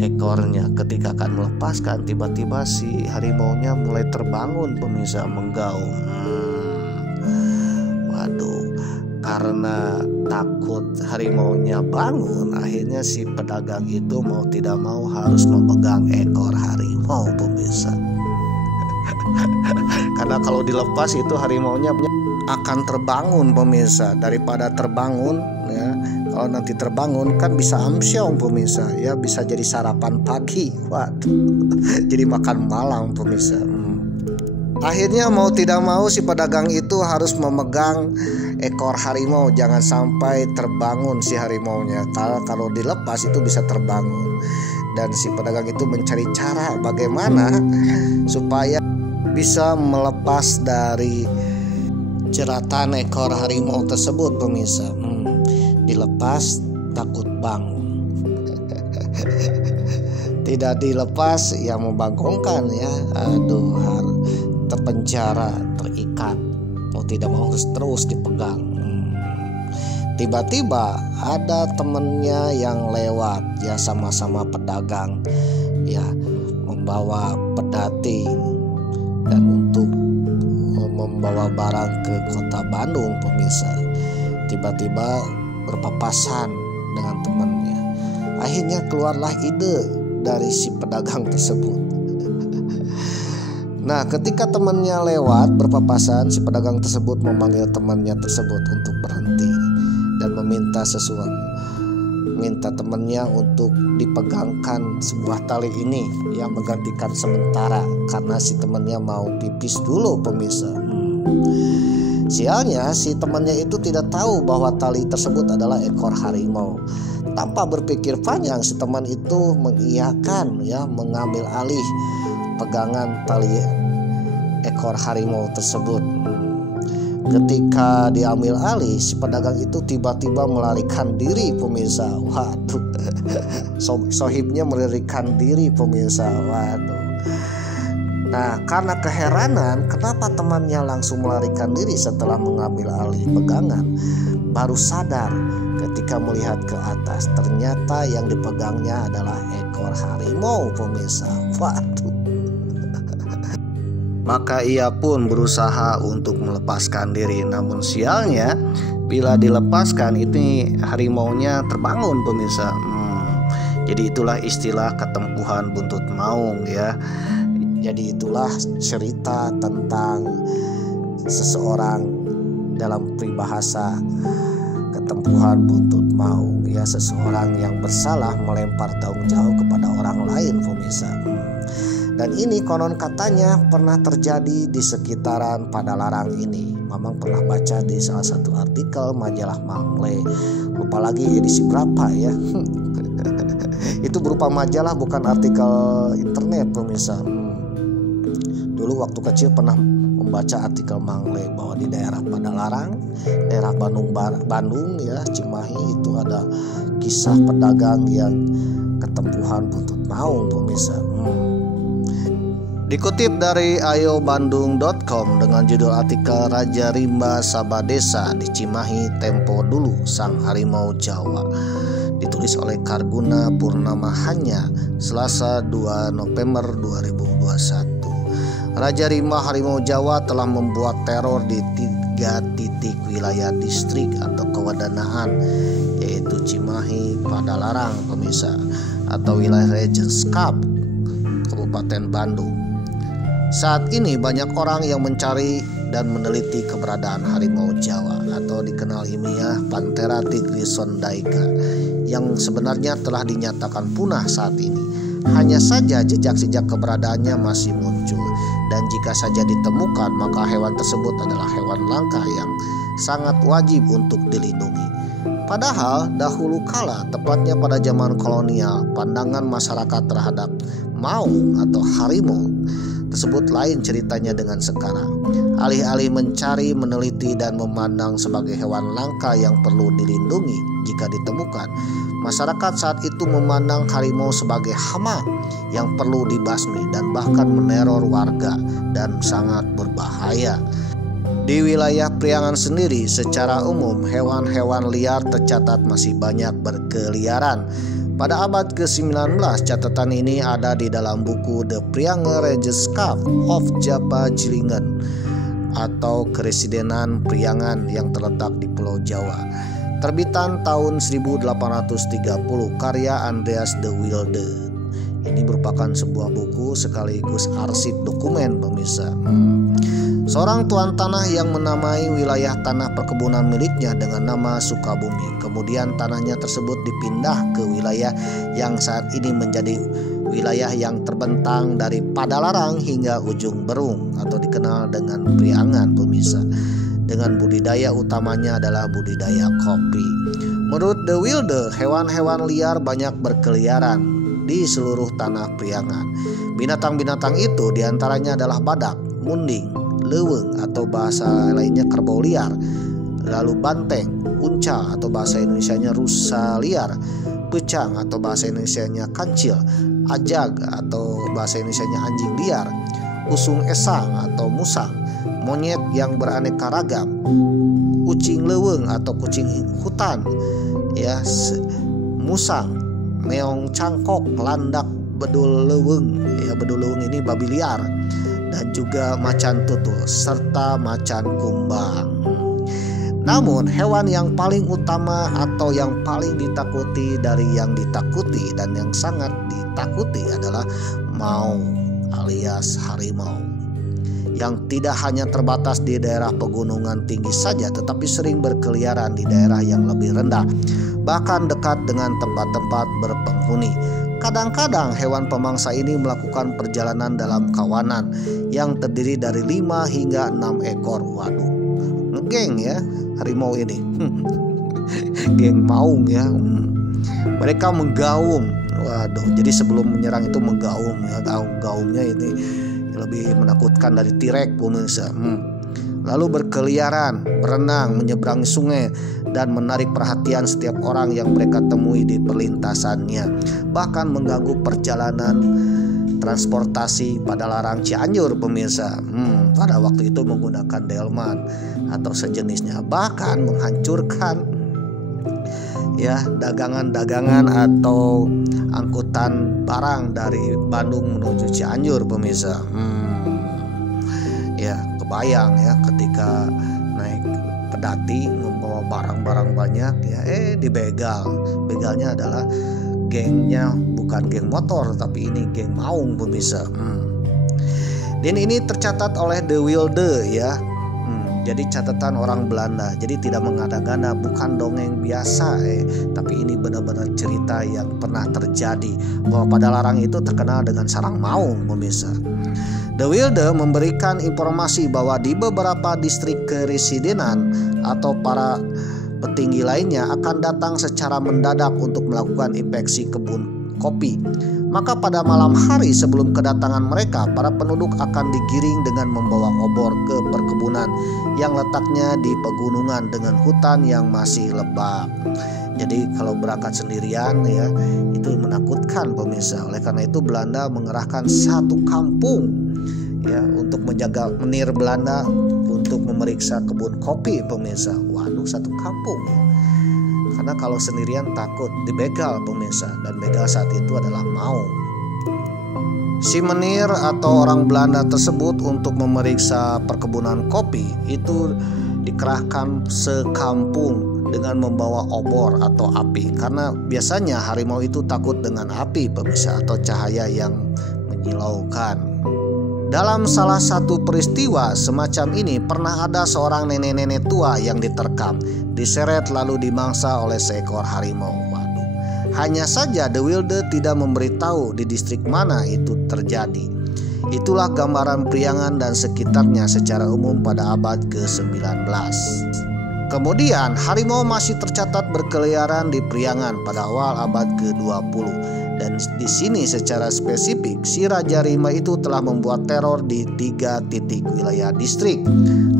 ekornya. Ketika akan melepaskan, tiba-tiba si harimaunya mulai terbangun pemirsa, menggaung. Waduh, karena takut harimaunya bangun, akhirnya si pedagang itu mau tidak mau harus memegang ekor harimau pemirsa. Karena kalau dilepas itu harimaunya akan terbangun pemirsa. Daripada terbangun Kalau nanti terbangun kan bisa amsyong pemirsa ya, bisa jadi sarapan pagi. Waduh, jadi makan malam pemirsa. Akhirnya mau tidak mau si pedagang itu harus memegang ekor harimau, jangan sampai terbangun si harimaunya. Kalau dilepas itu bisa terbangun. Dan si pedagang itu mencari cara bagaimana supaya bisa melepas dari jeratan ekor harimau tersebut pemirsa. Dilepas takut bangun. Tidak dilepas ya membangkongkan ya. Aduh, terpenjara, terikat, mau tidak mau harus terus dipegang. Tiba-tiba ada temennya yang lewat ya, sama-sama pedagang ya, membawa pedati dan untuk membawa barang ke kota Bandung pemirsa. Tiba-tiba berpapasan dengan temannya. Akhirnya keluarlah ide dari si pedagang tersebut. Nah, ketika temannya lewat berpapasan, si pedagang tersebut memanggil temannya tersebut untuk berhenti dan meminta sesuatu. Minta temannya untuk dipegangkan sebuah tali ini yang menggantikan sementara karena si temannya mau pipis dulu pemirsa. Sialnya si temannya itu tidak tahu bahwa tali tersebut adalah ekor harimau. Tanpa berpikir panjang si teman itu mengiyakan ya, mengambil alih pegangan tali ekor harimau tersebut. Ketika diambil alih, si pedagang itu tiba-tiba melarikan diri pemirsa. Waduh, sohibnya melarikan diri pemirsa. Waduh. Nah, karena keheranan kenapa temannya langsung melarikan diri setelah mengambil alih pegangan, baru sadar ketika melihat ke atas ternyata yang dipegangnya adalah ekor harimau pemirsa. Waduh. Maka ia pun berusaha untuk melepaskan diri, namun sialnya bila dilepaskan ini harimaunya terbangun pemirsa. Jadi itulah istilah ketempuhan buntut maung ya. Jadi itulah cerita tentang seseorang dalam peribahasa ketempuhan buntut maung ya, seseorang yang bersalah melempar tanggung jawab kepada orang lain pemirsa. Dan ini konon katanya pernah terjadi di sekitaran Padalarang ini. Mamang pernah baca di salah satu artikel majalah Mangle. Lupa lagi edisi berapa ya. Itu berupa majalah bukan artikel internet pemirsa. Dulu waktu kecil pernah membaca artikel Mangle bahwa di daerah Padalarang, daerah Bandung ya, Cimahi itu ada kisah pedagang yang ketempuhan buntut maung pemirsa. Dikutip dari ayobandung.com dengan judul artikel Raja Rimba Sabadesa di Cimahi tempo dulu sang harimau Jawa, ditulis oleh Karguna Purnama Hanya, Selasa 2 November 2021. Raja Rimba harimau Jawa telah membuat teror di 3 titik wilayah distrik atau kewadanaan, yaitu Cimahi, Padalarang pemirsa, atau wilayah Regions Cup Kabupaten Bandung. Saat ini banyak orang yang mencari dan meneliti keberadaan harimau Jawa atau dikenal ilmiah Panthera tigris sondaica yang sebenarnya telah dinyatakan punah saat ini. Hanya saja jejak-jejak keberadaannya masih muncul, dan jika saja ditemukan maka hewan tersebut adalah hewan langka yang sangat wajib untuk dilindungi. Padahal dahulu kala, tepatnya pada zaman kolonial, pandangan masyarakat terhadap maung atau harimau tersebut lain ceritanya dengan sekarang. Alih-alih mencari, meneliti, dan memandang sebagai hewan langka yang perlu dilindungi jika ditemukan, masyarakat saat itu memandang harimau sebagai hama yang perlu dibasmi dan bahkan meneror warga dan sangat berbahaya. Di wilayah Priangan sendiri secara umum hewan-hewan liar tercatat masih banyak berkeliaran. Pada abad ke-19 catatan ini ada di dalam buku The Priangan Regeskap of Java Jilingen atau Keresidenan Priangan yang terletak di Pulau Jawa, terbitan tahun 1830 karya Andreas de Wilde. Ini merupakan sebuah buku sekaligus arsip dokumen pemirsa. seorang tuan tanah yang menamai wilayah tanah perkebunan miliknya dengan nama Sukabumi. Kemudian tanahnya tersebut dipindah ke wilayah yang saat ini menjadi wilayah yang terbentang dari Padalarang hingga ujung Berung atau dikenal dengan Priangan, pemirsa. Dengan budidaya utamanya adalah budidaya kopi. Menurut De Wilde, hewan-hewan liar banyak berkeliaran di seluruh tanah Priangan. Binatang-binatang itu diantaranya adalah badak, munding, leuweung atau bahasa lainnya kerbau liar, lalu banteng, unca atau bahasa Indonesianya rusa liar, pecang atau bahasa Indonesianya kancil, ajag atau bahasa Indonesianya anjing liar, usung esang atau musang, monyet yang beraneka ragam, kucing leuweung atau kucing hutan, ya, musang, meong cangkok, landak, bedul leuweung, ya bedul leuweung ini babi liar, dan juga macan tutul serta macan kumbang. Namun hewan yang paling utama atau yang paling ditakuti dari yang ditakuti dan yang sangat ditakuti adalah maung alias harimau, yang tidak hanya terbatas di daerah pegunungan tinggi saja tetapi sering berkeliaran di daerah yang lebih rendah, bahkan dekat dengan tempat-tempat berpenghuni. Kadang-kadang hewan pemangsa ini melakukan perjalanan dalam kawanan yang terdiri dari 5 hingga 6 ekor. Waduh, ngegeng ya harimau ini. Geng maung ya. Mereka menggaum. Waduh, jadi sebelum menyerang itu menggaum ya. Gaumnya ini lebih menakutkan dari tirek, pemirsa. Lalu berkeliaran, berenang, menyeberangi sungai, dan menarik perhatian setiap orang yang mereka temui di perlintasannya. Bahkan mengganggu perjalanan transportasi Padalarang Cianjur, pemirsa. Pada waktu itu menggunakan delman atau sejenisnya. Bahkan menghancurkan ya dagangan-dagangan atau angkutan barang dari Bandung menuju Cianjur, pemirsa. Ya, kebayang ya ketika naik pedati membawa barang-barang banyak ya dibegal. Begalnya adalah gengnya bukan geng motor tapi ini geng maung, pemirsa. Dan ini tercatat oleh De Wilde ya. Jadi catatan orang Belanda. Jadi tidak mengada-ngada, bukan dongeng biasa tapi ini benar-benar cerita yang pernah terjadi bahwa Padalarang itu terkenal dengan sarang maung, pemirsa. De Wilde memberikan informasi bahwa di beberapa distrik keresidenan atau para petinggi lainnya akan datang secara mendadak untuk melakukan inspeksi kebun kopi. Maka pada malam hari sebelum kedatangan mereka, para penduduk akan digiring dengan membawa obor ke perkebunan yang letaknya di pegunungan dengan hutan yang masih lebat. Jadi kalau berangkat sendirian ya itu menakutkan, pemirsa. Oleh karena itu Belanda mengerahkan satu kampung ya untuk menjaga menir Belanda untuk memeriksa kebun kopi, pemirsa. Waduh, satu kampung ya. Karena kalau sendirian takut dibegal, pemirsa, dan begal saat itu adalah maung. Si menir atau orang Belanda tersebut untuk memeriksa perkebunan kopi itu dikerahkan sekampung dengan membawa obor atau api, karena biasanya harimau itu takut dengan api, pemirsa, atau cahaya yang menyilaukan. Dalam salah satu peristiwa semacam ini pernah ada seorang nenek-nenek tua yang diterkam, diseret lalu dimangsa oleh seekor harimau. Waduh. Hanya saja De Wilde tidak memberitahu di distrik mana itu terjadi. Itulah gambaran Priangan dan sekitarnya secara umum pada abad ke-19. Kemudian harimau masih tercatat berkeliaran di Priangan pada awal abad ke-20. Dan di sini secara spesifik si Raja Rimba itu telah membuat teror di 3 titik wilayah distrik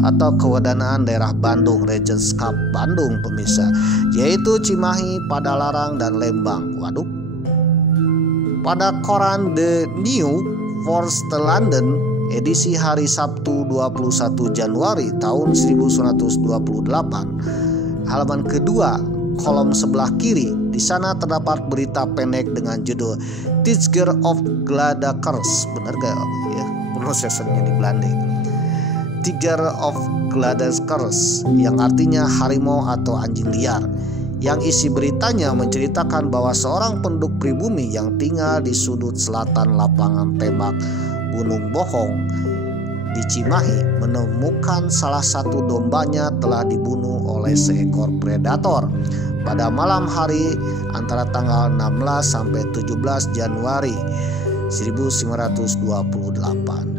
atau kewenangan daerah Bandung, Regenskap Bandung, pemirsa, yaitu Cimahi, Padalarang, dan Lembang. Waduh. Pada koran The New Forsterlanden edisi hari Sabtu 21 Januari tahun 1928, halaman kedua kolom sebelah kiri, di sana terdapat berita pendek dengan judul Tiger of Gladakers. Benar gak ya pronunciation-nya di Belanda? Tiger of Gladakers yang artinya harimau atau anjing liar. Yang isi beritanya menceritakan bahwa seorang penduduk pribumi yang tinggal di sudut selatan lapangan tembak Gunung Bohong di Cimahi menemukan salah satu dombanya telah dibunuh oleh seekor predator pada malam hari antara tanggal 16 sampai 17 Januari 1928.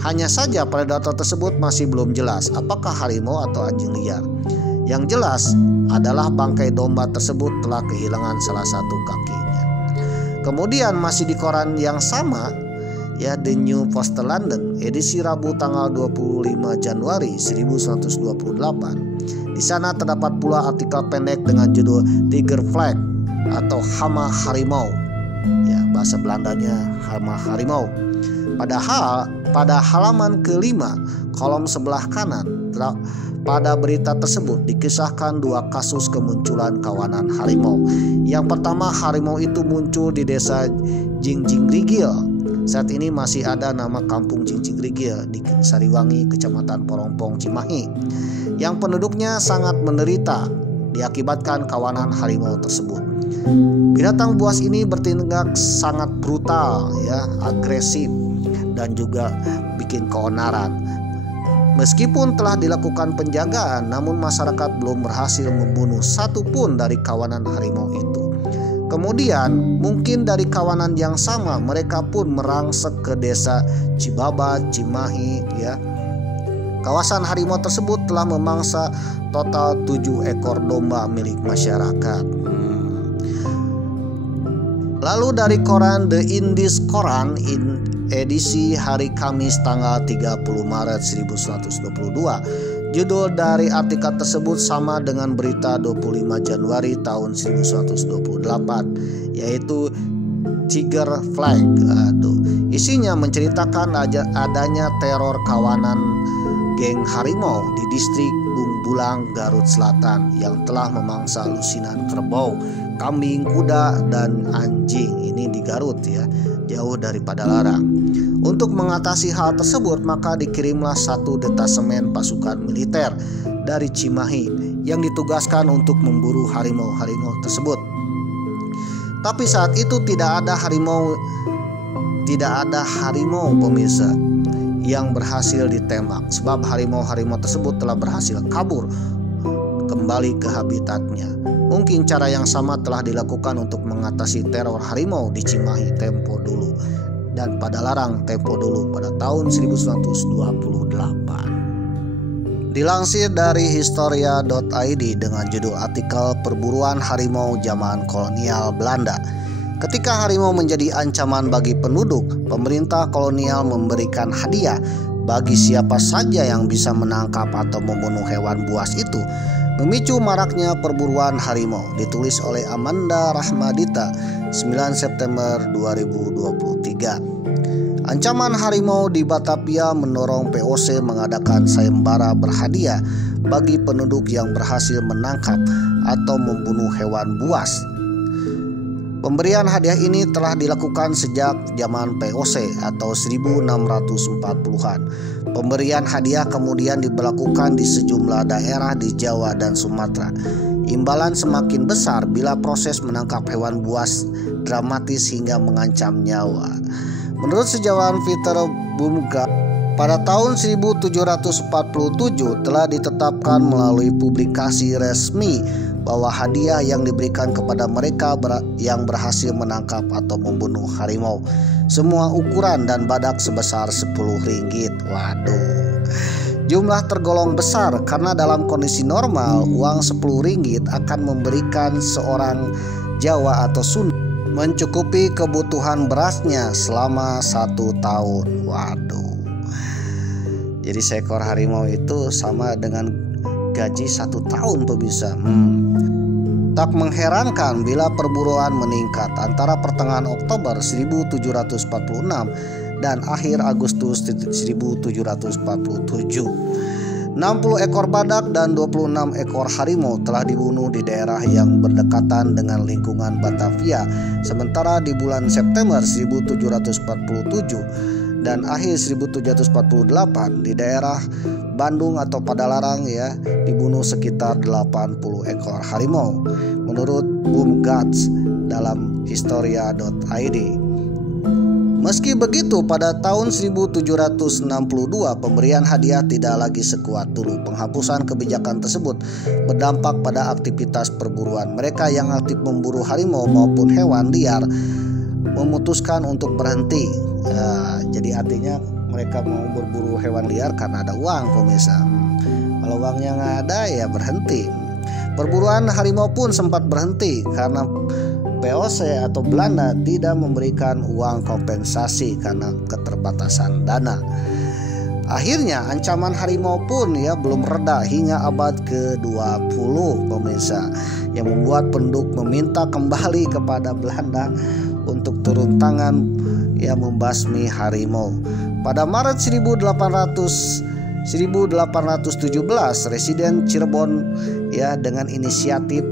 Hanya saja predator tersebut masih belum jelas apakah harimau atau anjing liar. Yang jelas adalah bangkai domba tersebut telah kehilangan salah satu kakinya. Kemudian masih di koran yang sama, ya, The New Post London, edisi Rabu tanggal 25 Januari 1928. Di sana terdapat pula artikel pendek dengan judul Tiger Flag atau hama harimau. Ya, bahasa Belandanya hama harimau. Padahal pada halaman kelima kolom sebelah kanan pada berita tersebut dikisahkan dua kasus kemunculan kawanan harimau. Yang pertama, harimau itu muncul di desa Jingjingrigil. Saat ini masih ada nama kampung Jingjingrigil di Sariwangi, Kecamatan Porongpong, Cimahi, yang penduduknya sangat menderita diakibatkan kawanan harimau tersebut. Binatang buas ini bertindak sangat brutal, ya, agresif, dan juga bikin keonaran. Meskipun telah dilakukan penjagaan, namun masyarakat belum berhasil membunuh satu pun dari kawanan harimau itu. Kemudian mungkin dari kawanan yang sama mereka pun merangsek ke desa Cibabat, Cimahi, ya. Kawasan harimau tersebut telah memangsa total 7 ekor domba milik masyarakat. Lalu dari koran The Indies Koran edisi hari Kamis tanggal 30 Maret 1922. Judul dari artikel tersebut sama dengan berita 25 Januari tahun 1928, yaitu Tiger Flag. Isinya menceritakan adanya teror kawanan geng harimau di distrik Bungbulang, Garut Selatan yang telah memangsa lusinan kerbau, kambing, kuda, dan anjing. Ini di Garut, ya, jauh dari Padalarang. Untuk mengatasi hal tersebut, maka dikirimlah satu detasemen pasukan militer dari Cimahi yang ditugaskan untuk memburu harimau-harimau tersebut. Tapi saat itu tidak ada harimau pemirsa yang berhasil ditembak, sebab harimau-harimau tersebut telah berhasil kabur kembali ke habitatnya. Mungkin cara yang sama telah dilakukan untuk mengatasi teror harimau di Cimahi tempo dulu dan Padalarang tempo dulu pada tahun 1928. Dilansir dari historia.id dengan judul artikel Perburuan Harimau Zaman Kolonial Belanda. Ketika harimau menjadi ancaman bagi penduduk, pemerintah kolonial memberikan hadiah bagi siapa saja yang bisa menangkap atau membunuh hewan buas itu, memicu maraknya perburuan harimau. Ditulis oleh Amanda Rahmadita, 9 September 2023. Ancaman harimau di Batavia mendorong POC mengadakan sayembara berhadiah bagi penduduk yang berhasil menangkap atau membunuh hewan buas. Pemberian hadiah ini telah dilakukan sejak zaman POC atau 1640-an. Pemberian hadiah kemudian diberlakukan di sejumlah daerah di Jawa dan Sumatera. Imbalan semakin besar bila proses menangkap hewan buas dramatis hingga mengancam nyawa. Menurut sejarawan Peter Bumgardt, pada tahun 1747 telah ditetapkan melalui publikasi resmi bahwa hadiah yang diberikan kepada mereka yang berhasil menangkap atau membunuh harimau, semua ukuran dan badak sebesar 10 ringgit. Waduh, jumlah tergolong besar karena dalam kondisi normal uang 10 ringgit akan memberikan seorang Jawa atau Sunda mencukupi kebutuhan berasnya selama 1 tahun. Waduh, jadi seekor harimau itu sama dengan gaji 1 tahun pemirsa. Tak mengherankan bila perburuan meningkat antara pertengahan Oktober 1746 dan akhir Agustus 1747. 60 ekor badak dan 26 ekor harimau telah dibunuh di daerah yang berdekatan dengan lingkungan Batavia, sementara di bulan September 1747 dan akhir 1748 di daerah Bandung atau Padalarang, ya, dibunuh sekitar 80 ekor harimau menurut Bumgardt dalam historia.id. Meski begitu, pada tahun 1762 pemberian hadiah tidak lagi sekuat dulu. Penghapusan kebijakan tersebut berdampak pada aktivitas perburuan. Mereka yang aktif memburu harimau maupun hewan liar memutuskan untuk berhenti. Jadi artinya mereka mau berburu hewan liar karena ada uang, pemirsa. Kalau uangnya nggak ada ya berhenti. Perburuan harimau pun sempat berhenti karena VOC atau Belanda tidak memberikan uang kompensasi karena keterbatasan dana. Akhirnya ancaman harimau pun belum reda hingga abad ke-20, pemirsa, yang membuat penduduk meminta kembali kepada Belanda untuk turun tangan membasmi harimau. Pada Maret 1817 Residen Cirebon dengan inisiatif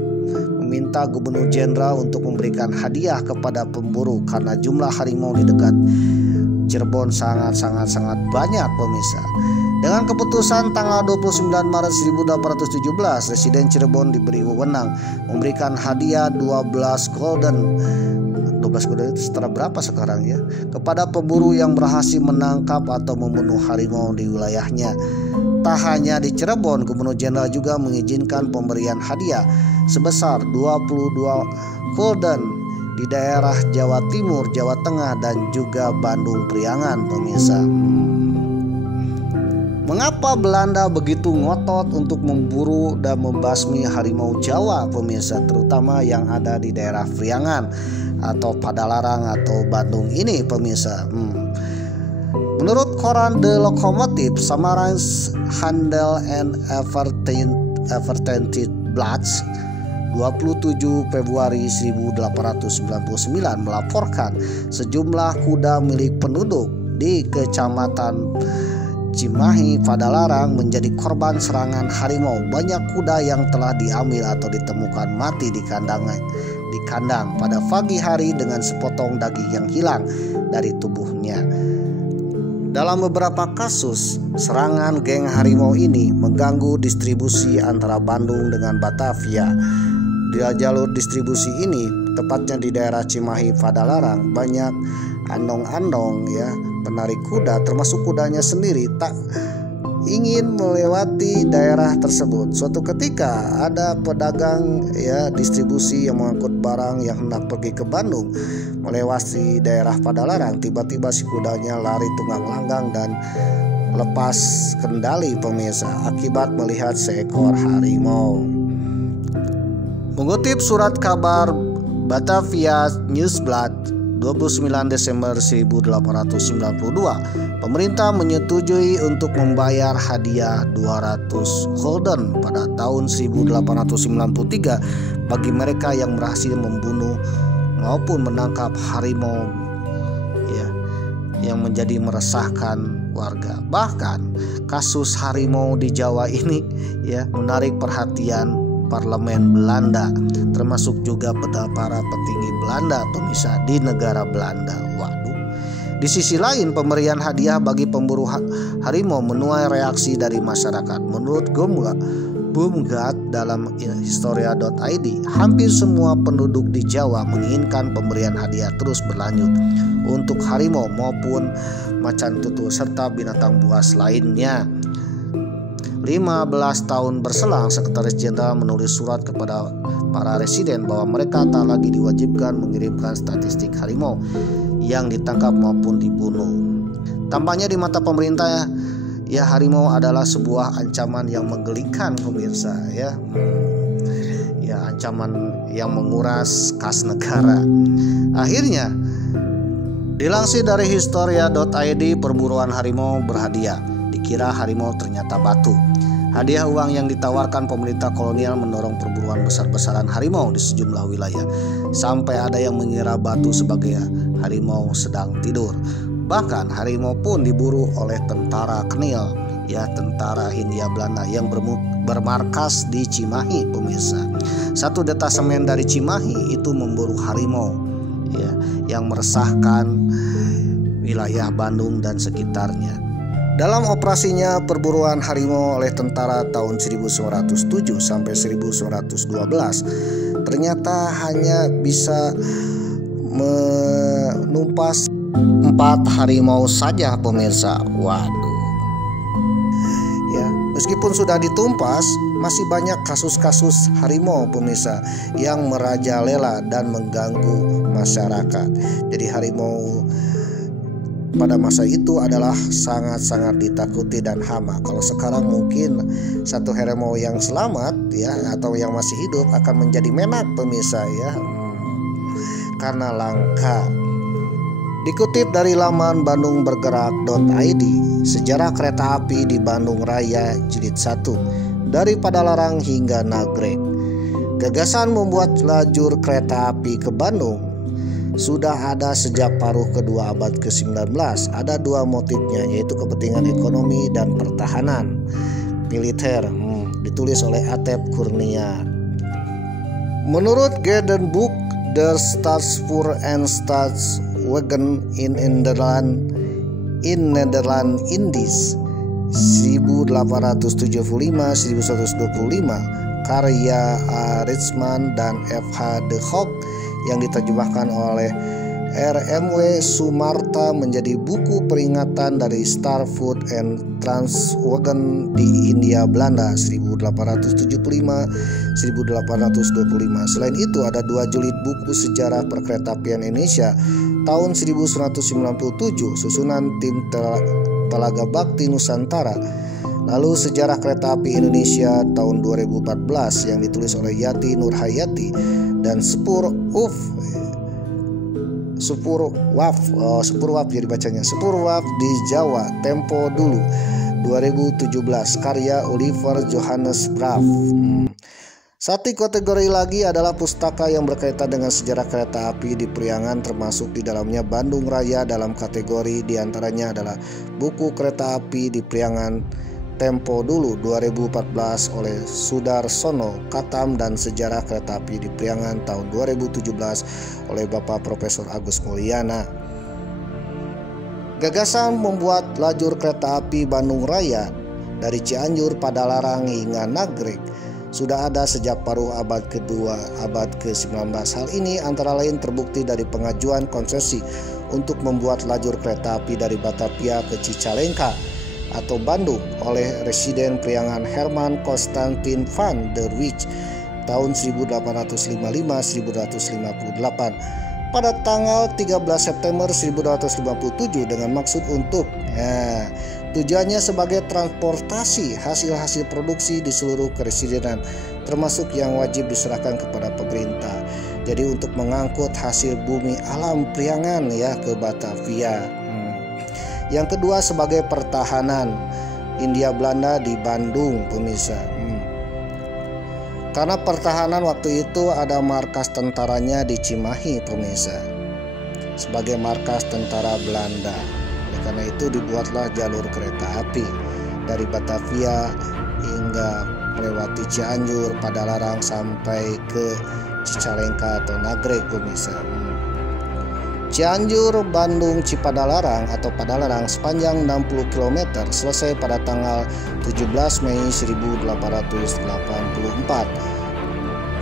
meminta Gubernur Jenderal untuk memberikan hadiah kepada pemburu karena jumlah harimau di dekat Cirebon sangat banyak, pemirsa. Dengan keputusan tanggal 29 Maret 1817, Residen Cirebon diberi wewenang memberikan hadiah 12 golden itu setara berapa sekarang kepada pemburu yang berhasil menangkap atau membunuh harimau di wilayahnya. Tak hanya di Cirebon, Gubernur Jenderal juga mengizinkan pemberian hadiah sebesar 22 golden di daerah Jawa Timur, Jawa Tengah, dan juga Bandung Priangan, pemirsa. Mengapa Belanda begitu ngotot untuk memburu dan membasmi harimau Jawa, pemirsa, terutama yang ada di daerah Priangan atau Padalarang atau Bandung ini, pemirsa? Menurut koran The Locomotive, Samaranch Handel and Advertising Blad 27 Februari 1899 melaporkan sejumlah kuda milik penduduk di Kecamatan Cimahi, Padalarang menjadi korban serangan harimau. Banyak kuda yang telah diambil atau ditemukan mati di kandang pada pagi hari dengan sepotong daging yang hilang dari tubuhnya. Dalam beberapa kasus, serangan geng harimau ini mengganggu distribusi antara Bandung dengan Batavia. Di jalur distribusi ini, tepatnya di daerah Cimahi Padalarang, banyak andong-andong penarik kuda, termasuk kudanya sendiri, tak ingin melewati daerah tersebut. Suatu ketika ada pedagang distribusi yang mengangkut barang yang hendak pergi ke Bandung melewati daerah Padalarang. Tiba-tiba si kudanya lari tunggang langgang dan lepas kendali, pemirsa, akibat melihat seekor harimau. Mengutip surat kabar Batavia Newsblad 29 Desember 1892, pemerintah menyetujui untuk membayar hadiah 200 golden pada tahun 1893 bagi mereka yang berhasil membunuh maupun menangkap harimau yang menjadi meresahkan warga. Bahkan kasus harimau di Jawa ini menarik perhatian parlemen Belanda, termasuk juga para petinggi Belanda, pemirsa, di negara Belanda. Waduh. Di sisi lain, pemberian hadiah bagi pemburu harimau menuai reaksi dari masyarakat. Menurut Bumgat dalam historia.id, hampir semua penduduk di Jawa menginginkan pemberian hadiah terus berlanjut untuk harimau maupun macan tutul serta binatang buas lainnya. 15 tahun berselang, Sekretaris Jenderal menulis surat kepada para residen bahwa mereka tak lagi diwajibkan mengirimkan statistik harimau yang ditangkap maupun dibunuh. Tampaknya di mata pemerintah harimau adalah sebuah ancaman yang menggelikan, pemirsa, ancaman yang menguras kas negara. Akhirnya dilansir dari historia.id, perburuan harimau berhadiah. Dikira harimau ternyata batu. Hadiah uang yang ditawarkan pemerintah kolonial mendorong perburuan besar-besaran harimau di sejumlah wilayah, sampai ada yang mengira batu sebagai harimau sedang tidur. Bahkan harimau pun diburu oleh tentara Knil, tentara Hindia Belanda yang bermarkas di Cimahi, pemirsa. Satu detasemen dari Cimahi itu memburu harimau yang meresahkan wilayah Bandung dan sekitarnya. Dalam operasinya perburuan harimau oleh tentara tahun 1907 sampai 1912 ternyata hanya bisa menumpas 4 harimau saja pemirsa. Waduh. Ya, meskipun sudah ditumpas, masih banyak kasus-kasus harimau pemirsa yang merajalela dan mengganggu masyarakat. Jadi harimau pada masa itu adalah sangat-sangat ditakuti dan hama. Kalau sekarang mungkin satu harimau yang selamat ya atau yang masih hidup akan menjadi menak pemirsa ya, karena langka. Dikutip dari laman bandungbergerak.id, sejarah kereta api di Bandung Raya Jilid 1 dari Padalarang hingga Nagreg. Gagasan membuat lajur kereta api ke Bandung sudah ada sejak paruh kedua abad ke-19. Ada dua motifnya, yaitu kepentingan ekonomi dan pertahanan militer. Ditulis oleh Atep Kurnia. Menurut Garden Book Der Staatsvoer en Staatswagen in Nederland Indies 1875-1125 karya A. Ritzman dan F.H. de Hock yang diterjemahkan oleh R.M.W. Sumarta menjadi buku peringatan dari Staatsvoer en Staatswagen di Hindia Belanda 1875-1825. Selain itu ada dua jilid buku sejarah perkeretaapian Indonesia tahun 1997 susunan tim Telaga Bakti Nusantara. Lalu sejarah kereta api Indonesia tahun 2014 yang ditulis oleh Yati Nurhayati dan Spurwaf jadi bacanya Spurwaf di Jawa Tempo dulu 2017 karya Oliver Johannes Braaf. Satu kategori lagi adalah pustaka yang berkaitan dengan sejarah kereta api di Priangan, termasuk di dalamnya Bandung Raya. Dalam kategori diantaranya adalah buku kereta api di Priangan Tempo dulu 2014 oleh Sudarsono Katam dan sejarah kereta api di Priangan tahun 2017 oleh Bapak Profesor Agus Mulyana. Gagasan membuat lajur kereta api Bandung Raya dari Cianjur, Padalarang hingga Nagreg sudah ada sejak paruh abad kedua abad ke-19. Hal ini antara lain terbukti dari pengajuan konsesi untuk membuat lajur kereta api dari Batavia ke Cicalengka atau Bandung oleh Residen Priangan Herman Konstantin van der Wijk tahun 1855-1858 pada tanggal 13 September 1857 dengan maksud untuk tujuannya sebagai transportasi hasil-hasil produksi di seluruh keresidenan termasuk yang wajib diserahkan kepada pemerintah. Jadi untuk mengangkut hasil bumi alam Priangan ya ke Batavia. Yang kedua sebagai pertahanan Hindia Belanda di Bandung pemirsa. Karena pertahanan waktu itu ada markas tentaranya di Cimahi pemirsa sebagai markas tentara Belanda. Oleh karena itu dibuatlah jalur kereta api dari Batavia hingga melewati Cianjur, Padalarang sampai ke Cicalengka atau Nagreg pemirsa. Cianjur, Bandung, Cipadalarang atau Padalarang sepanjang 60 km selesai pada tanggal 17 Mei 1884.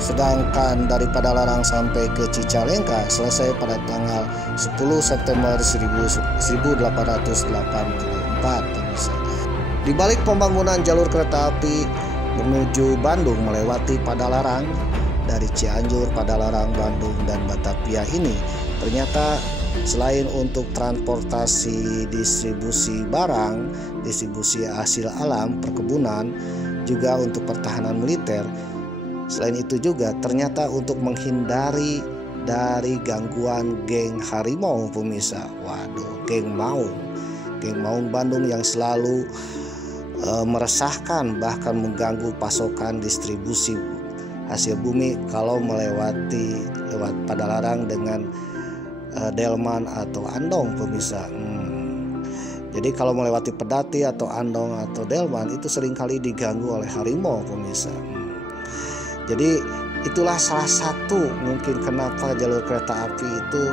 Sedangkan dari Padalarang sampai ke Cicalengka selesai pada tanggal 10 September 1884. Di balik pembangunan jalur kereta api menuju Bandung melewati Padalarang dari Cianjur, Padalarang, Bandung, dan Batavia ini ternyata selain untuk transportasi distribusi barang, distribusi hasil alam, perkebunan, juga untuk pertahanan militer. Selain itu juga ternyata untuk menghindari dari gangguan geng harimau pemirsa. Waduh, geng Maung Bandung yang selalu meresahkan bahkan mengganggu pasokan distribusi hasil bumi kalau lewat Padalarang dengan delman atau andong pemirsa. Jadi kalau melewati pedati atau andong atau delman itu seringkali diganggu oleh harimau pemirsa. Jadi itulah salah satu mungkin kenapa jalur kereta api itu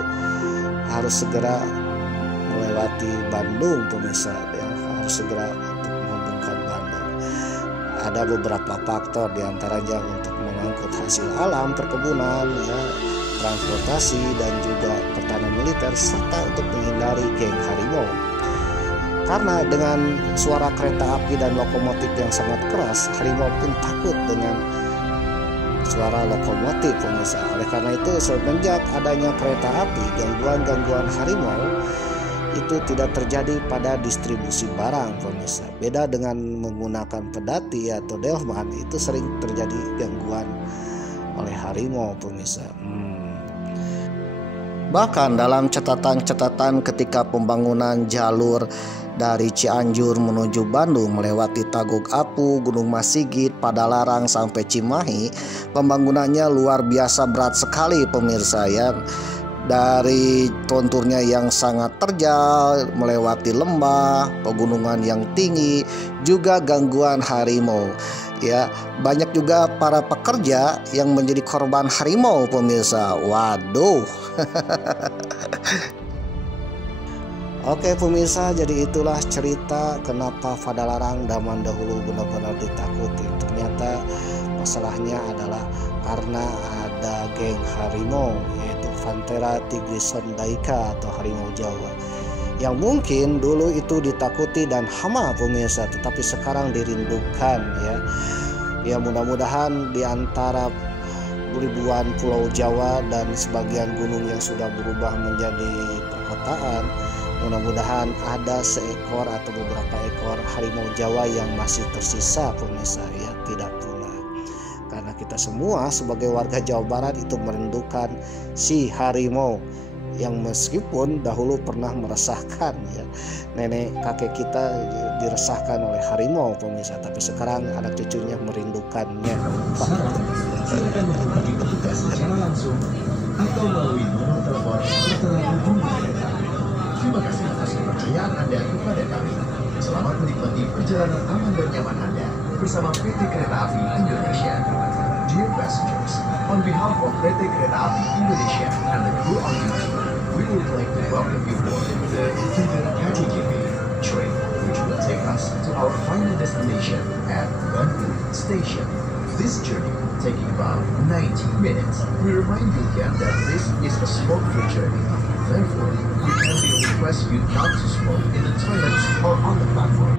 harus segera melewati Bandung pemirsa, ya, harus segera untuk menghubungkan Bandung. Ada beberapa faktor diantaranya untuk mengangkut hasil alam perkebunan, ya, transportasi dan juga pertahanan militer serta untuk menghindari geng harimau. Karena dengan suara kereta api dan lokomotif yang sangat keras, harimau pun takut dengan suara lokomotif pemirsa. Oleh karena itu semenjak adanya kereta api, gangguan-gangguan harimau itu tidak terjadi pada distribusi barang pemirsa. Beda dengan menggunakan pedati atau delman, itu sering terjadi gangguan oleh harimau pemirsa. Bahkan dalam catatan-catatan ketika pembangunan jalur dari Cianjur menuju Bandung melewati Tagog Apu, Gunung Masigit, Padalarang sampai Cimahi, pembangunannya luar biasa berat sekali pemirsa ya. Dari konturnya yang sangat terjal, melewati lembah, pegunungan yang tinggi, juga gangguan harimau. Ya, banyak juga para pekerja yang menjadi korban harimau pemirsa. Waduh. Oke pemirsa, jadi itulah cerita kenapa Padalarang zaman dahulu benar-benar ditakuti. Ternyata masalahnya adalah karena ada geng harimau, yaitu Panthera tigrison daika atau harimau Jawa, yang mungkin dulu itu ditakuti dan hama pemirsa, tetapi sekarang dirindukan ya. Ya mudah-mudahan di antara ribuan pulau Jawa dan sebagian gunung yang sudah berubah menjadi perkotaan, mudah-mudahan ada seekor atau beberapa ekor harimau Jawa yang masih tersisa pemirsa ya, tidak punah. Karena kita semua sebagai warga Jawa Barat itu merindukan si harimau yang meskipun dahulu pernah meresahkan ya, nenek kakek kita diresahkan oleh harimau pemirsa, tapi sekarang anak cucunya merindukannya. Silakan menghubungi petugas secara langsung atau melalui nomor telepon tertera di kereta api. Terima kasih atas kepercayaan Anda kepada kami. Selamat menikmati perjalanan aman dan nyaman Anda bersama PT Kereta Api Indonesia. Dear passengers, on behalf of PT Kereta Api Indonesia and the crew on duty, we would like to welcome you aboard the Tinder KTJB train, which will take us to our final destination at Bandung Station. This journey taking about 90 minutes. We remind you again that this is a smoke-free journey. Therefore, we kindly request you not to smoke in the toilets or on the platform.